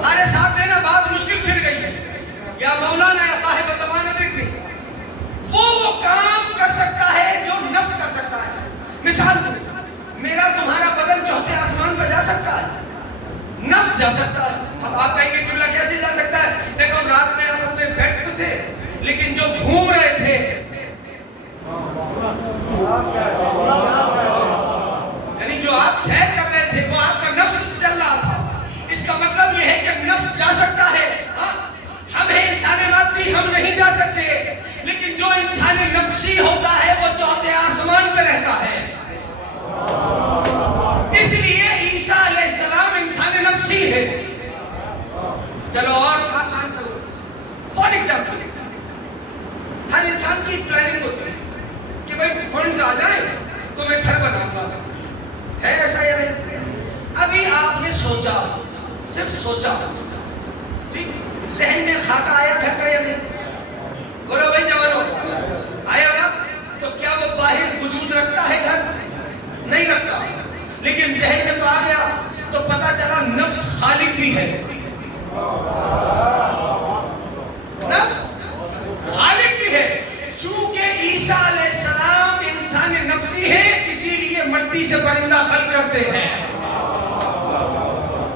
سارے ساتھ دینا، بات مشکل چھڑ گئی ہے. یا مولانا یا صاحب زمانہ دیکھنے وہ کام کر سکتا ہے جو نفس کر سکتا ہے. مثال میرا تمہارا بدن چوتھے آسمان پہ جا سکتا ہے، نفس جا سکتا ہے. اب آپ کہیں گے قبلہ کیسے جا سکتا ہے؟ دیکھو رات میں آپ اپنے بیڈ پہ تھے، لیکن جو گھوم رہے تھے، یعنی جو آپ سیر کر رہے تھے وہ آپ کا نفس چل رہا تھا. اس کا مطلب یہ ہے کہ نفس جا سکتا ہے. ہم ہیں انسان مادی، ہم نہیں جا سکتے. لیکن جو انسان نفسی ہوتا ہے وہ چوتھے آسمان پہ رہتا ہے. اس لیے عیسیٰ علیہ السلام انسان نفسی ہے. چلو اور آسان کرو. فار ایگزامپل ہر انسان کی پلاننگ ہوتی ہے کہ بھائی فنڈز آ جائیں تو میں گھر بناؤں گا. ہے ایسا یا نہیں؟ ابھی آپ نے سوچا، صرف سوچا، ٹھیک، ذہن میں خاکہ آیا گھر کا یا نہیں؟ بولو بھائی جوانو، آیا نا؟ تو کیا وہ باہر وجود رکھتا ہے گھر؟ نہیں رکھتا. لیکن ذہن میں تو آ گیا، تو پتا چلا نفس خالق بھی ہے. نفس خالق بھی ہے. چونکہ عیسیٰ علیہ السلام انسان نفسی ہے، اسی لیے مٹی سے پرندہ خلق کرتے ہیں.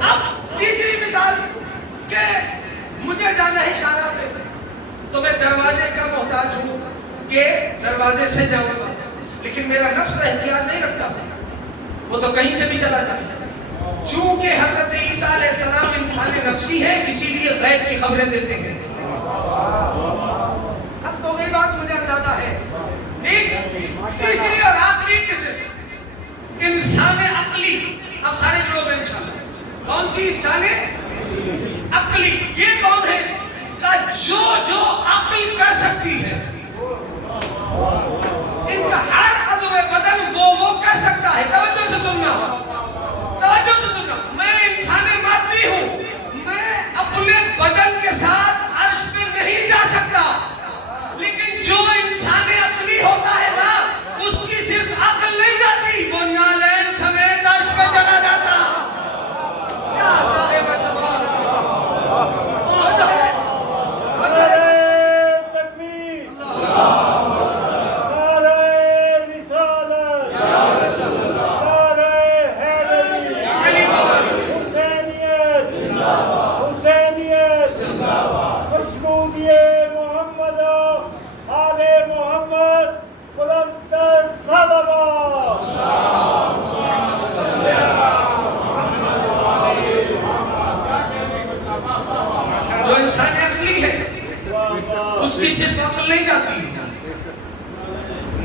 اب تیسری مثال کہ مجھے جانا ہے شارع پہ، تو میں دروازے کا محتاج ہوں کہ دروازے سے جاؤں گا، لیکن میرا نفس تو احتیاط نہیں رکھتا، وہ تو کہیں سے بھی چلا جائے. چونکہ حضرت عیسیٰ علیہ السلام انسان نفسی ہے، اسی لیے غیب کی خبریں دیتے ہیں. سب تو وہی بات مجھے اندازہ ہے. ٹھیک، تیسری اور آخری قسم انسان عقلی. اب سارے جڑو گے انشاءاللہ. کون سی انسان عقلی؟ یہ کون ہے؟ کہ جو عقل کر سکتی ہے، ان کا ہر عضو بدن وہ کر سکتا ہے. توجہ سے سننا، توجہ سے سننا. میں انسان مادی ہوں، میں اپنے بدن کے ساتھ عرش پہ نہیں جا سکتا. لیکن جو انسان عقلی ہوتا ہے نا، اس کی صرف عقل نہیں جاتی، وہ نالین سمیت عرش پہ چلا جاتا. کیا صاحب زمان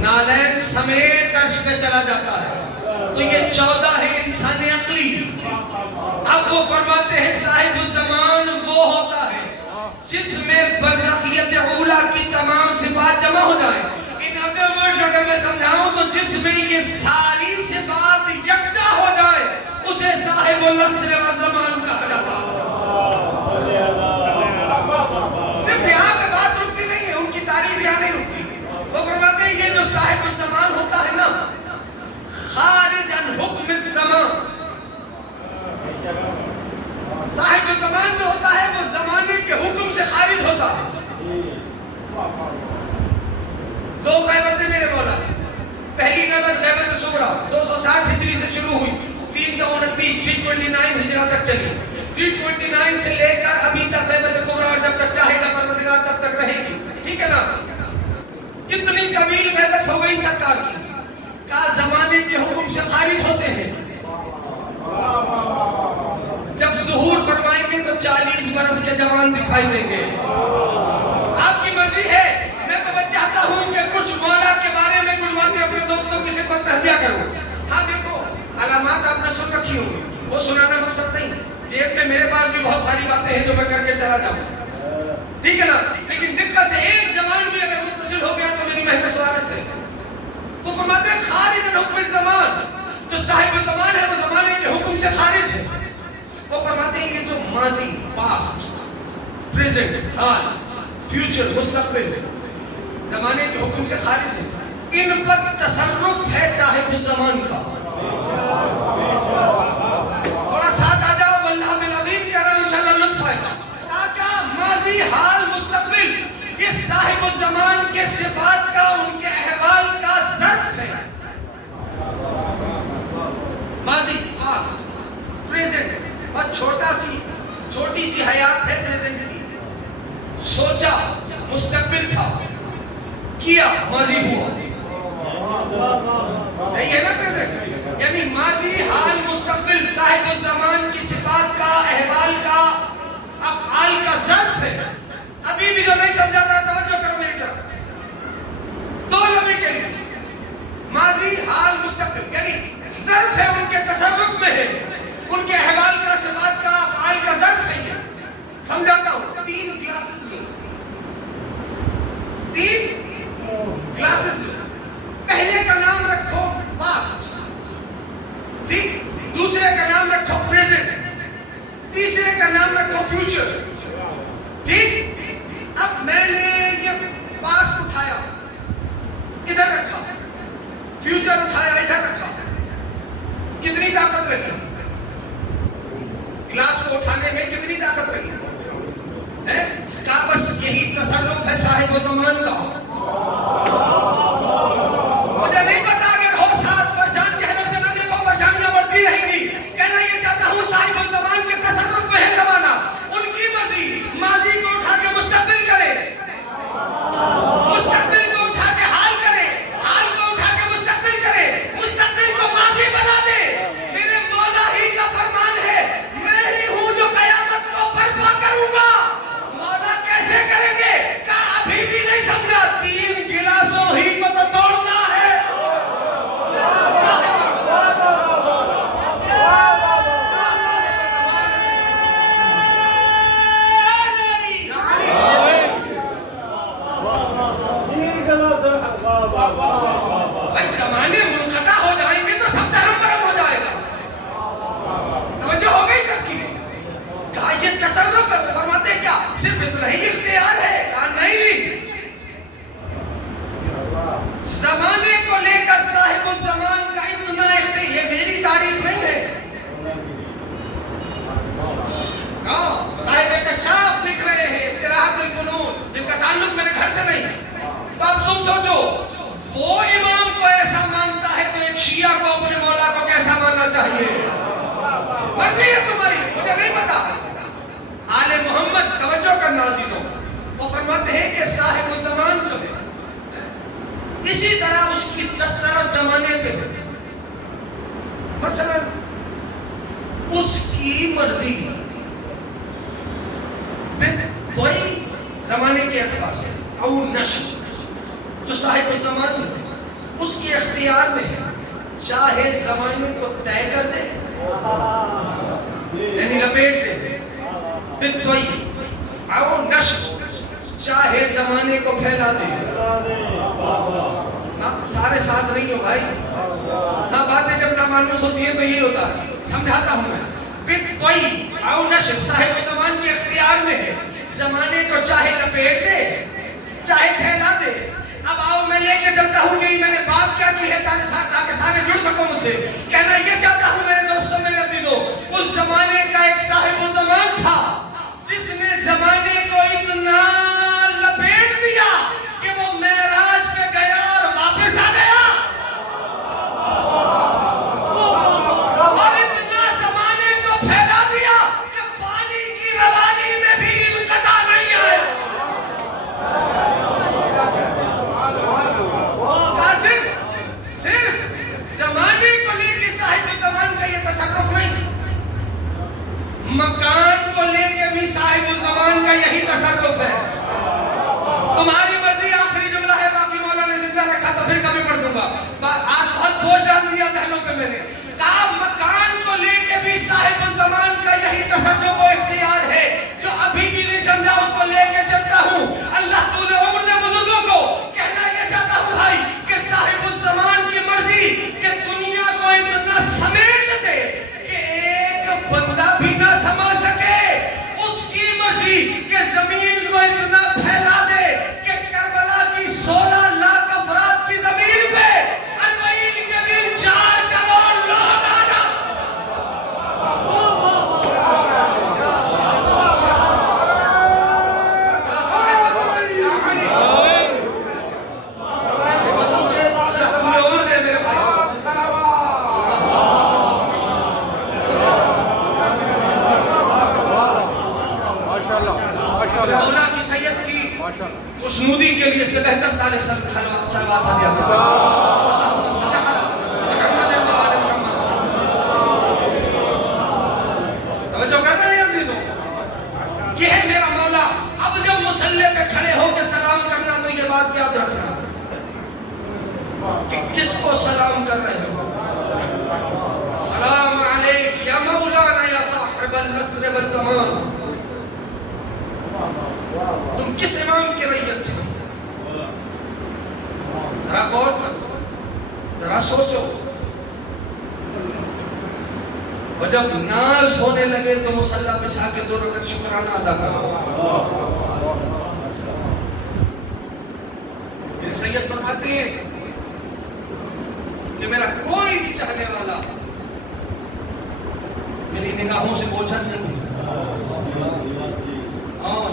نالین سمیت عرش پہ چلا جاتا ہے. تو یہ 14 ہے انسان عقلی. اب وہ فرماتے ہیں صاحب الزمان وہ ہوتا ہے جس میں برزخیت اولا کی تمام صفات جمع ہو جائیں. ان ادر ورڈز اگر میں سمجھاؤں تو جس میں یہ ساری صفات یکجا ہو جائے اسے صاحب النصر و زمان کہا جاتا ہے. صرف یہاں پہ بات رکتی نہیں ہے، ان کی تعریف یہاں نہیں رکتی. وہ فرماتے ہیں یہ جو صاحب الزمان ہوتا ہے نا، خارج عن حکم الزمان، صاحب الزمان جو ہوتا ہے وہ زمانے کے حکم سے خارج ہوتا ہے. دو غیبتیں میرے مولا کی. پہلی غیبت غیبت صغریٰ 260 ہجری سے شروع ہوئی، 329 329 ہجرہ تک چلی. 329 سے لے کر ابھی تک غیبت کبریٰ، اور جب تک چاہے گا پروردگار تب تک رہے گی. ٹھیک ہے نا؟ کتنی طویل غیبت ہو گئی سرکار کی. کہا زمانے کے حکم سے خارج ہوتے ہیں. جب ظہور فرمائیں گے تو 40 برس کے جوان دکھائی دیں گے. آپ کی مرضی ہے. میں تو میں چاہتا ہوں کہ کچھ مولا کے بارے میں کچھ باتیں اپنے دوستوں کی خدمت میں ہدیہ کروں. ہاں دیکھو علامات آپ نے سن رکھی ہوں، وہ سنانا مقصد نہیں. جیب میں میرے پاس بھی بہت ساری باتیں ہیں جو میں کر کے چلا جاؤں. ٹھیک ہے نا؟ لیکن دقت سے ایک زمان بھی اگر متصل ہو گیا تو میری محنت سوالت ہے. وہ فرماتے ہیں خارج عن حکم الزمان، جو صاحب الزمان ہے وہ زمانے کے حکم سے خارج ہے. وہ فرماتے ہیں یہ جو ماضی، پاسٹ، پریزنٹ، حال، فیوچر، مستقبل زمانے کے حکم سے خارج ہے، ان پر تصرف ہے صاحب الزمان کا. تھوڑا ساتھ آ جاؤ، واللہ بالعظیم کہہ رہا ہوں انشاءاللہ لطف آئے گا. کہا ماضی، حال، مستقبل یہ صاحب الزمان کے صفات کا، ان کے احوال کا ظرف ہے. ماضی، پاسٹ، پریزنٹ، بہت چھوٹی سی حیات ہے پریزنٹ کی. سوچا مستقبل تھا، کیا ماضی ہوا. یہی ہے نا پریزنٹ. یعنی ماضی، حال، مستقبل صاحب الزمان کی صفات کا، احوال کا، افعال کا ظرف ہے. ابھی بھی جو نہیں سمجھاتا توجہ کرو میری طرف. دو لمحے کے لیے ماضی، حال، مستقبل یعنی ظرف ہے، ان کے تصرف میں ہے، ان کے احوال کا، صفات کا، افعال کا ظرف ہے. سمجھاتا ہوں. 3 کلاسز میں 3 کلاسز میں پہلے کا نام رکھو پاسٹ، ٹھیک، دوسرے کا نام رکھو پریزنٹ، تیسرے کا نام رکھو فیوچر. ٹھیک. اب میں نے یہ پاسٹ اٹھایا ادھر رکھا، فیوچر اٹھایا ادھر رکھا. کتنی طاقت لگی کلاس کو اٹھانے میں؟ کتنی طاقت لگی ہے؟ کہا بس یہی تصرف ہے صاحب الزمان کا. مجھے نہیں پتا اگر ہو ساتھ پریشان چہروں سے نہ دیکھو، پریشانیاں بڑھتی رہیں گی. کہنا یہ چاہتا ہوں صاحب الزمان کے تصرف میں ہے زمانہ. ان کی مرضی ماضی کو اٹھا کے مستقبل کرے، مستقبل کو اٹھا کے حال کرے، حال کو اٹھا کے مستقبل کرے، مستقبل کو ماضی بنا دے. میرے مولا ہی کا فرمان ہے، میں ہی ہوں جو قیامت کو برپا کروں گا. مولا کیسے کریں گے؟ کہا ابھی بھی نہیں سمجھا. 3 گلاسوں ہی کو تو توڑنا ہے. بھائی زمانے منقطع ہو جائیں گے تو سب دھرم برم ہو جائے گا. توجہ ہو گئی سب کی؟ کہا یہ تصرف ہے. فرماتے کیا صرف اتنا ہی اختیار ہے؟ کہا نہیں، زمانے کو لے کر صاحب الزمان کا اتنا اختیار. یہ میری تعریف نہیں ہے. صاحب کشاف لکھ رہے ہیں استراحت الفنون، جن کا تعلق میرے گھر سے نہیں. تو اب تم سوچو وہ امام کو ایسا مانتا ہے تو ایک شیعہ کو اپنے مولا کو کیسا ماننا چاہیے؟ مرضی ہے تمہاری، مجھے نہیں پتا. آل محمد توجہ کرنا عزیزوں. وہ فرماتے ہیں کہ صاحب الزمان جو ہے اسی طرح اس کی دسترس زمانے پہ ہے. مثلا اس کی مرضی کوئی زمانے کے اعتبار سے او نشر جو صاحب الزمان ہے اس کے اختیار میں ہے، چاہے زمانے کو طے کر دے یعنی لپیٹ دے، بالطیب او نشر، چاہے زمانے کو پھیلا دے. سارے ساتھ نہیں ہو بھائی. ہاں باتیں جب نامانوس ہوتی ہیں تو یہ ہوتا ہے. سمجھاتا ہوں میں. بالطیب او نشر، صاحب زمان کے اختیار میں ہے. زمانے کو چاہے لپیٹ دے چاہے پھیلا دے. اب آؤ میں لے کے چلتا ہوں کہ میں نے بات کیا کی ہے تاکہ سارے جڑ سکو مجھ سے. کہنا یہ چاہتا ہوں میرے دوستوں میرے عزیزوں، اس زمانے کا ایک صاحب زمان تھا جس نے زمانے کو اتنا لپیٹ دیا کہ وہ معراج پہ گیا اور واپس آ گیا، اور اتنا زمانے کو پھیلا دیا کہ پانی کی روانی میں بھی انقطاع نہیں آیا. صرف زمانے کو لے کے صاحب زمان کا یہ تصرف نہیں، مکان کو لے کے بھی صاحب زمان کا یہی تصرف ہے. تمہاری مرضی. آخری جملہ ہے، باقی مولا نے زندہ رکھا تو پھر کبھی پڑھ دوں گا. آج بہت بوجھ ڈال دیا ذہنوں پہ میں نے. کہا مکان کو لے کے بھی صاحب زمان کا یہی تصرف و اختیار ہے. جو ابھی بھی نہیں سمجھا اس کو لے کے چلتا ہوں. اللہ طول عمر دے بزرگوں کو. کہنا یہ چاہتا ہوں بھائی کہ صاحب الزمان کی مرضی کہ دنیا کو اتنا سمیٹ دے کہ ایک بندہ بھی نہ سمجھ سکے. اس کی مرضی کہ زمین کو اتنا پھیلا دے کہ کربلا کی 16 لاکھ افراد کی زمین پہ 40 کے دن 4 کروڑ لوگ آ جائیں. مولا کی سید کی خوشنودی کے لیے سے بہتر سارے سلوات ہدیہ کرو. اللہم صلی علی محمد و آل محمد. توجہ کر رہے ہیں عزیزوں؟ یہ ہے میرا مولا. اب جب مصلی پہ کھڑے ہو کے سلام کرنا تو یہ بات یاد رکھنا کہ کس کو سلام کر رہے ہو. السلام علیک یا مولانا یا صاحب النصر والزمان. تم کس امام کی رعیت ہو؟ ذرا غور کرو، ذرا سوچو. اور جب ناز ہونے لگے تو مصلی بچھا کے 2 رکعت شکرانہ ادا کرو. پھر سید فرماتے ہیں کہ میرا کوئی بھی چاہنے والا میری نگاہوں سے بوجھل نہیں.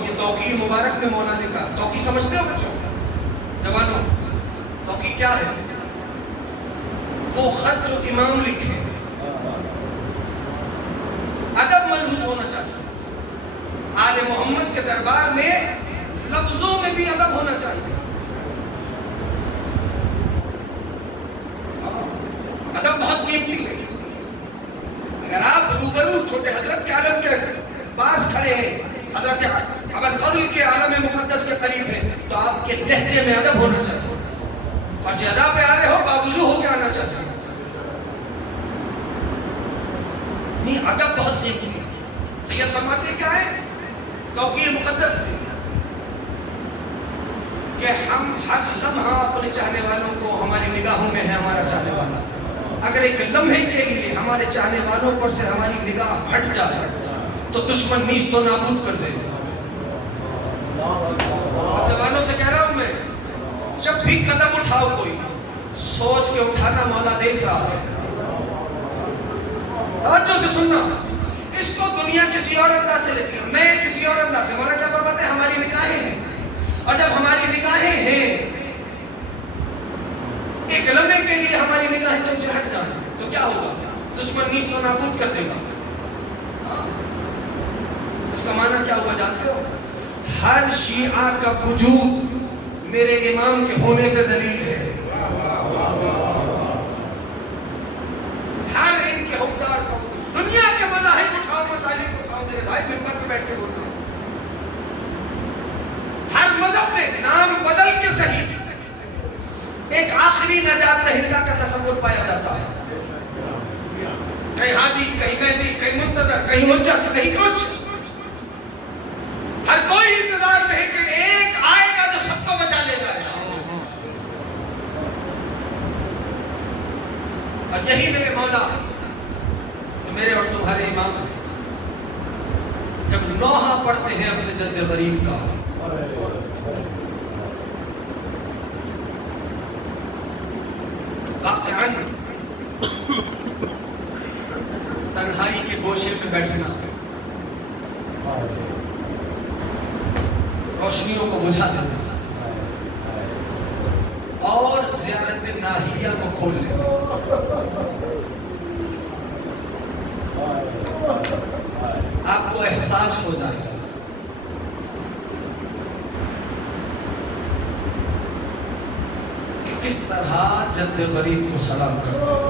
یہ توقی مبارک میں مولا نے کہا. توقی سمجھتے ہو بچوں جوانوں؟ توقی کیا ہے؟ وہ خط جو امام لکھے. ادب ملحوظ ہونا چاہیے. آل محمد کے دربار میں لفظوں میں بھی ادب ہونا چاہیے. ادب بہت قیمتی ہے. اگر آپ روبرو چھوٹے حضرت کے عالم کے پاس کھڑے ہیں، حضرت ابو فضل کے عالم مقدس کے قریب ہے، تو آپ کے لہجے میں ادب ہونا چاہیے. فرش ادا پہ آ رہے ہو باوضو ہو کے آنا چاہیے. نہیں، ادب بہت قیمتی ہے. سید فرماتے کیا ہے؟ توقیع مقدس ہے کہ ہم ہر لمحہ اپنے چاہنے والوں کو، ہماری نگاہوں میں ہے ہمارا چاہنے والا. اگر ایک لمحے کے لیے ہمارے چاہنے والوں پر سے ہماری نگاہ ہٹ جائے تو دشمن نیست و نابود کر دے. جوانوں سے کہہ رہا ہوں میں، جب بھی قدم اٹھاؤ کوئی سوچ کے اٹھانا، مولا دیکھ رہا ہے. توجہ سے سننا. اس کو دنیا کسی اور انداز سے لیتی ہے، میں کسی اور انداز سے. مولا کیا فرماتے ہیں؟ ہماری نگاہیں ہیں. اور جب ہماری نگاہیں ہیں، ایک لمحے کے لیے ہماری نگاہیں تم سے ہٹ جائیں تو کیا ہوگا؟ دشمن نیست و نابود کر دے گا. اس کا معنی کیا ہوا جانتے ہو؟ ہر شیعہ کا وجود میرے امام کے ہونے پہ دلیل ہے. ہر ان کے حکمدار کا، دنیا کے مذاہب اٹھاؤ، مسائل اٹھاؤ، میرے بھائی ممبر پہ بیٹھ کے بولتا ہوں، ہر مذہب نے نام بدل کے صحیح ایک آخری نجات دہندہ کا تصور پایا جاتا ہے. کہیں ہادی، کہیں مہدی، کہیں منتظر، کہیں حجت نہیں کچھ. ہر کوئی انتظار نہیں کہ ایک آئے گا جو سب کو بچا لے جائے گا. اور یہی میرے مولا جو میرے اور تمہارے امام ہیں، جب نوحہ پڑھتے ہیں اپنے جد غریب کا، واقعاً تنہائی کے گوشے میں بیٹھنا، روشنیوں کو بجھا دینا اور زیارت ناہیہ کو کھول لینا، آپ کو احساس ہو جائے گا کہ کس طرح جد غریب کو سلام کرتے ہیں.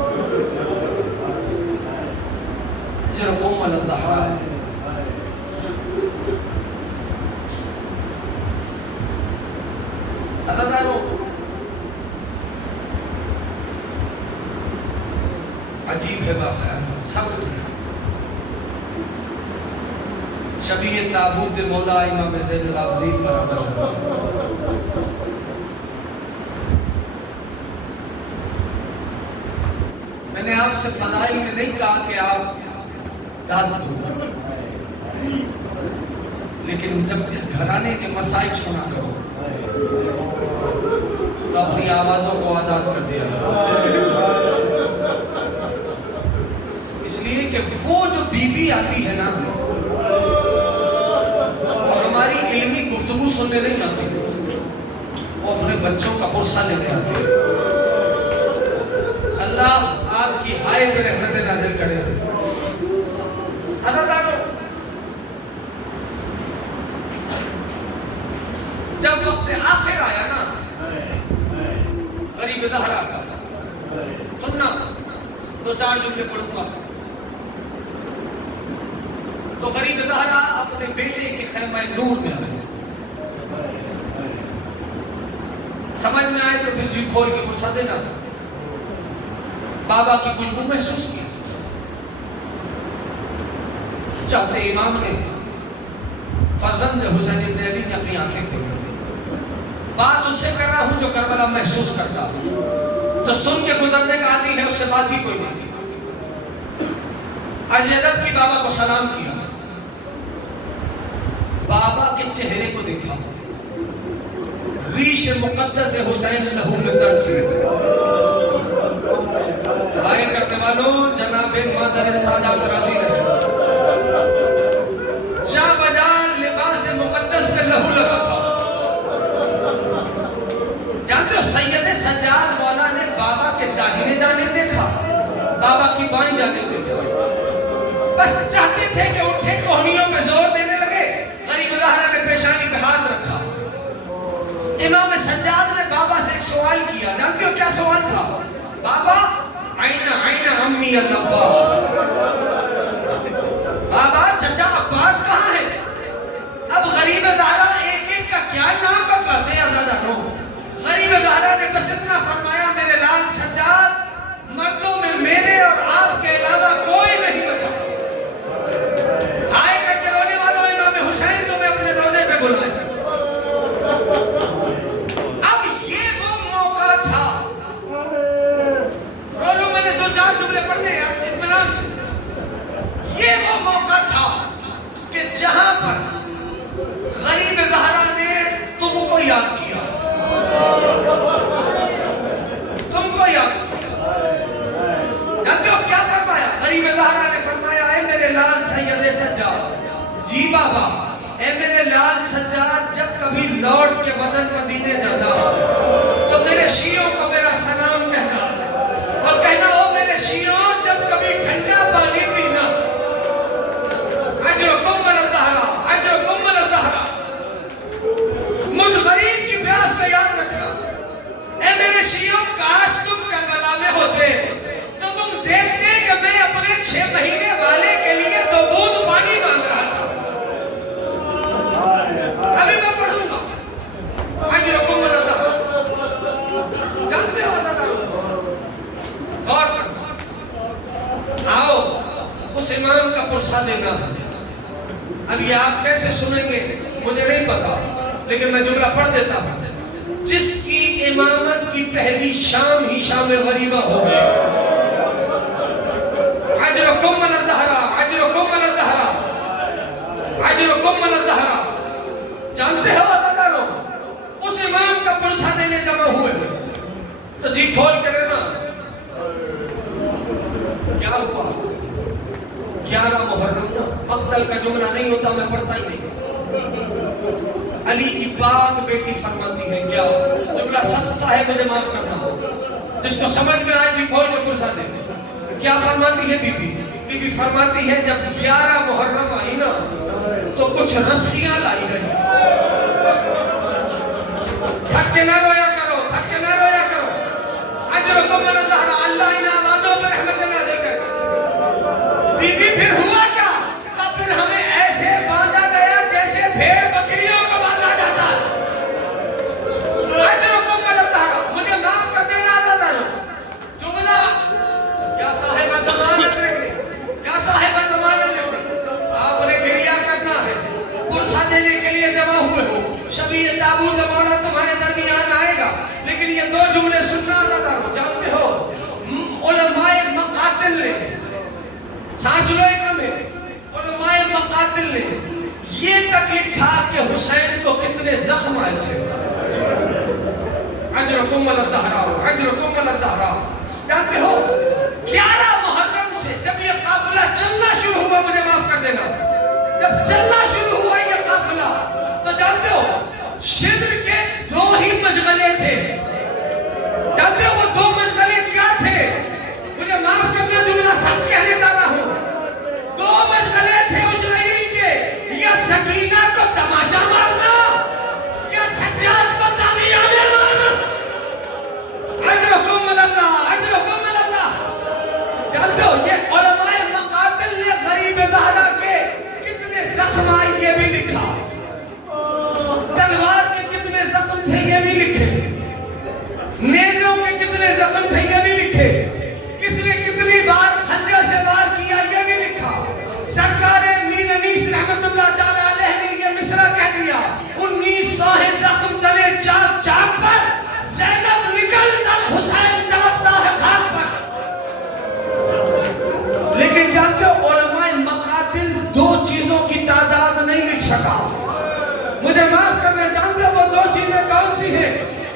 اجرکم علی الدہراء. عزیزانو، عجیب ہے واقعہ، سخت ہے. شبیہ تابوت مولا امام زین العابدین پر عمل ہے. میں نے آپ سے فضائل میں نہیں کہا کہ آپ داد دو، لیکن جب اس گھرانے کے مصائب سنا کرو تو اپنی آوازوں کو آزاد کر دیا کرو. اس لیے کہ وہ جو بی بی آتی ہے نا، وہ ہماری علمی گفتگو سننے نہیں آتی، وہ اپنے بچوں کا پرسہ لینے آتی ہے. اللہ آپ کی ہائے پہ رحمت نازل کرے. عزیزانو، جب وقت آخر آیا نا غریب زہرا کا، سننا 2-4 جملے پڑھوں گا. تو غریب زہرا اپنے بیٹے کے خیمہ نور میں آئے. سمجھ میں آئے تو پھر جی کھول کے پرسہ دینا. بابا کی خوشبو محسوس کی. چاہتے امام نے، فرزند حسین ابن علی نے اپنی آنکھیں کھولی. بات اس سے کر رہا ہوں جو کربلا محسوس کرتا ہوں، جو سن کے گزرنے کا عادی ہے، اس سے بات ہی کوئی نہیں. عرض ادب کی، بابا کو سلام کیا. بابا کے چہرے کو دیکھا، ریش مقدس حسین لہو میں تر تھی. دعائیں کرنے والوں، جناب مادر سادات راضی رہے. جا بجا لباس مقدس میں لہو لگا تھا. جانتے ہو سید سجاد مولا نے بابا کے داہنے جانب دیکھا، بابا کی بائیں جانب دیکھا. بس چاہتے تھے کہ اٹھے کوہنیوں پہ زور دینے لگے. غریب زہرا نے پیشانی پہ ہاتھ رکھا. امام سجاد نے بابا سے ایک سوال کیا. جانتے ہو کیا سوال تھا؟ بابا عین امی العباس. بابا چچا عباس کہاں ہے؟ اب غریب زہرا ایک ایک کا کیا نام بتاتے ہیں عزیزانو. غریب زہرا نے بس اتنا فرمایا، میرے لال سجاد، مردوں میں میرے اور آپ کے علاوہ کوئی نہیں بچا. آئے کر کے رونے والوں، امام حسین تمہیں اپنے روزے پہ بلائیں. اب یہ وہ موقع تھا. رولو، میں نے 2-4 جملے پڑھنے ہیں اطمینان سے. یہ وہ موقع تھا کہ جہاں پر غریب زہرا نے تم کو یاد کیا، تم کو یاد کیا. جانتے ہو کیا فرمایا؟ غریب زہرا نے فرمایا، اے میرے لال سید سجاد. جی بابا. اے میرے لال سجاد، جب کبھی لوٹ کے وطن مدینے جانا تو میرے شیعوں کو میرا سلام کہنا، اور کہنا، او میرے شیعوں، جب کبھی ٹھنڈا پانی پینا، اجرکم علی الدہراء، اجرکم علی الدہراء. مجھ غریب کی پیاس کو یاد رکھنا. اے میرے شیعوں، کاش تم کربلا میں ہوتے تو تم دیکھتے کہ میں اپنے 6 مہینے والے کے لیے 2 بوند پانی مانگ رہا تھا. ابھی میں پڑھوں گا. اجرکم علی الدہراء. جانتے ہو غور کرنا، اس امام کا پرسہ دینا ہے. اب یہ آپ کیسے سنیں گے مجھے نہیں پتا، لیکن میں جملہ پڑھ دیتا ہوں. جس کی امامت کی پہلی شام ہی شام غریبہ ہو گئی. اجرکم من الدہرہ، اجرکم من الدہرہ، اجرکم من الدہرہ. جانتے ہو عزیزانو، اس امام کا پرسہ دینے جمع ہوئے تو جی کھول کے رہنا. کیا ہوا؟ 11 محرم نا، مقتل کا جملہ نہیں ہوتا، میں پڑھتا ہی نہیں. علی کی پاک بیٹی فرماتی ہے، کیا جملہ سچا ہے مجھے معاف کرنا، جس کو سمجھ میں آئے جی کھول کے پرسہ دے. کیا فرماتی ہے بی بی فرماتی ہے جب 11 محرم آئی نا تو کچھ رسیاں لائی گئی. تھک کے نہ رویا کرو، تھک کے نہ رویا کرو. اجرکم من الدہرہ، اللہ ان آوازوں پر رحمت نازل کرے. بی پھر ہوا کیا؟ پھر ہمیں ایسے باندھا گیا جیسے بھیڑ بکریوں کو باندھا جاتا ہے. اجرکم من الدہرہ، مجھے معاف کر دینا آتا تھا. جملہ یا صاحب ضمانت رکھنے، یا صاحب ضمانت رکھنے، آپ نے گریہ کرنا ہے. پرسہ دینے کے لیے جمع ہوئے ہو، شبیہ تابوت مولا تمہارے درمیان آئے گا. لیکن یہ 2 جملے سننا آتا تھا. جانتے ہو علماء مقاتل نے، سانس لو ایک میں، علماء مقاتل نے یہ تک لکھا کہ حسین کو کتنے زخم آئے تھے. اجرکم من الدہرہ، اجرکم من الدہرہ. جانتے ہو 11 محرم سے جب یہ قافلہ چلنا شروع ہوا، مجھے معاف کر دینا، جب چلنا شروع ہوا یہ قافلہ، تو جانتے ہو شبر کے 2 ہی مشغلے تھے. جانتے ہو وہ 2 مشغلے کیا تھے؟ مجھے معاف کرنا جملہ سب کہنے جا رہا ہوں. 2 مشغلے تھے اس عید کے، یا سکینہ کو تماچا مارنا یا سجاد کو تالیاں مارنا. اجرکم من اللہ، اجرکم من اللہ. جانتے ہو یہ علماء مقاتل نے غریب زہرا کے کتنے زخم آئے یہ بھی لکھا، تلوار کے کتنے زخم تھے یہ بھی لکھے، نیزوں کے کتنے زخم تھے یہ بھی لکھے، کس نے کتنی بار خنجر سے وار کیا یہ بھی لکھا. سرکار میر انیس رحمت اللہ تعالی علیہ نے یہ مصرع کہہ دیا، 1900 زخم تلے چاک چاک پر، زینب نکل تب حسین تڑپتا ہے خاک پر. لیکن جانتے ہو علماء مقاتل 2 چیزوں کی تعداد نہیں لکھ سکا. مجھے معاف کرنا. جانتے ہو وہ 2 چیزیں کون سی ہیں؟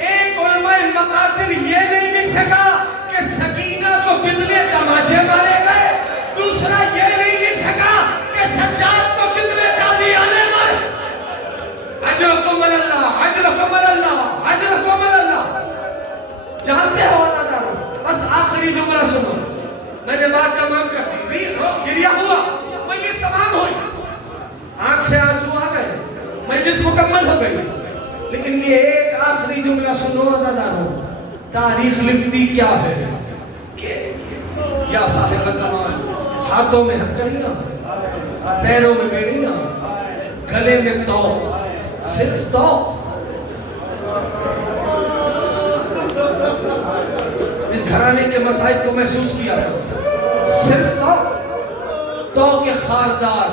ایک علماء مقاتل یہ نہیں لکھ سکا کہ سکینہ کو کتنے تماچے مارے گئے. دوسرا یہ نہیں لکھ سکا کہ سجاد کو کتنے تالیانے مارے. اجرکم من اللہ، اجرکم من اللہ، اجرکم من اللہ. جانتے ہو آتا بس آخری جملہ سنو، میں نے بات تمام کر دی. گریہ ہوا، مجلس تمام ہوئی، آنکھ سے آنسو آ گئے، مجلس مکمل ہو گئی. لیکن یہ ایک آخری جملہ سنو عزیزانو، تاریخ لکھتی کیا ہے کہ یا صاحب زمان، ہاتھوں میں ہتھکڑیاں، پیروں میں بیڑیاں، گلے میں توق، صرف توق. اس گھرانے کے مسائل کو محسوس کیا کرو، صرف توق خاردار.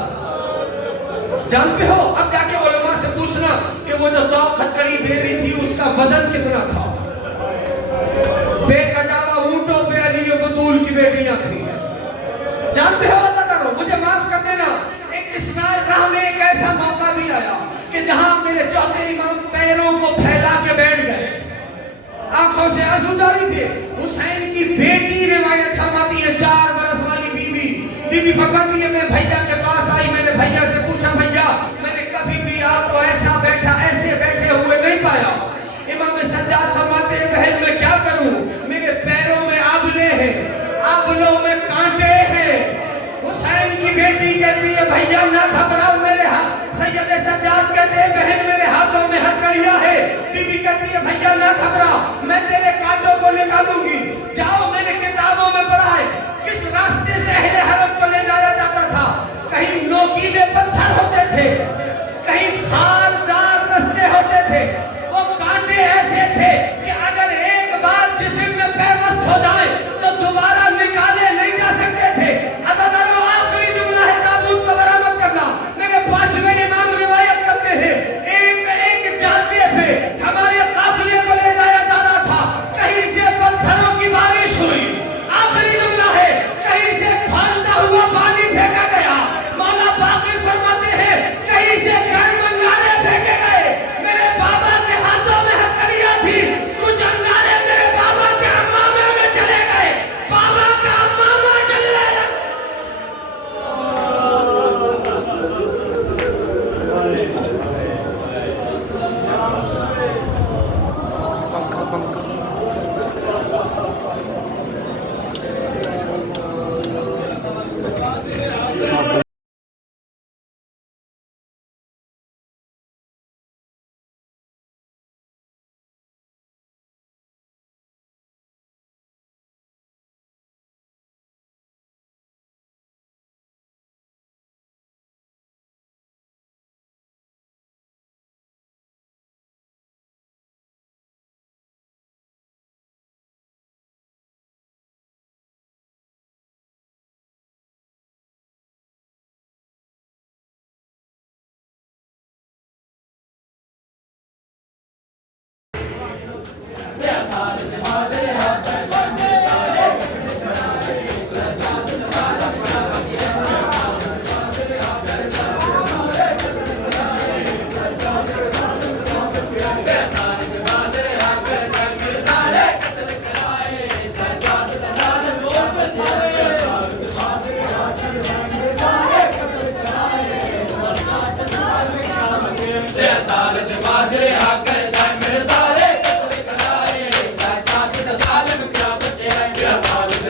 جانتے ہو اب جا کے علماء سے پوچھنا کہ وہ جو توق ہتھکڑی بیری تھی اس کا وزن کتنا تھا. بے کجاوا اونٹوں پہ علی و بطول کی بیٹیاں تھیں. جانتے ہو ادا کرو، مجھے معاف کر دینا. ایک اسرائیل راہ میں ایک ایسا موقع بھی آیا کہ جہاں میرے چوتھے امام پیروں کو پھیلا کے بیٹھ گئے، آنکھوں سے آنسو جاری تھے. حسین کی بیٹی روایت فرماتی ہے، 4 برس والی بی بی فرماتی ہے، میں بھیا کے پاس آئی، میں نے بھیا سے پوچھا، بھیا میں نے کبھی بھی آپ کو ایسا بیٹھا ایسے بیٹھے ہوئے نہیں پایا. امام سجاد فرماتے ہیں، بہن میں کیا کروں، میرے پیروں میں آبلے ہیں، آبلوں میں کانٹے ہیں. حسین کی بیٹی کہتی ہے، بھیا نہ گھبراؤ میرے ہاتھ. سید سجاد کہتے ہیں، بہن میرے ہاتھوں میں ہتھکڑیاں ہے. بی بی کہتی ہے، بھیا نہ گھبرا، میں تیرے کانٹوں کو نکالوں گی. جاؤ، میں نے کتابوں میں پڑھا ہے کس راستے سے اہل حرم کو لے جایا جاتا تھا. کہیں نوکیلے پتھر ہوتے تھے، کہیں خاردار رستے ہوتے تھے. وہ کانٹے ایسے تھے کہ اگر ایک بار جسم میں پیوست ہو جائیں تو دوبارہ نکالے نہیں جا سکتے تھے. آخری سالت بادر حق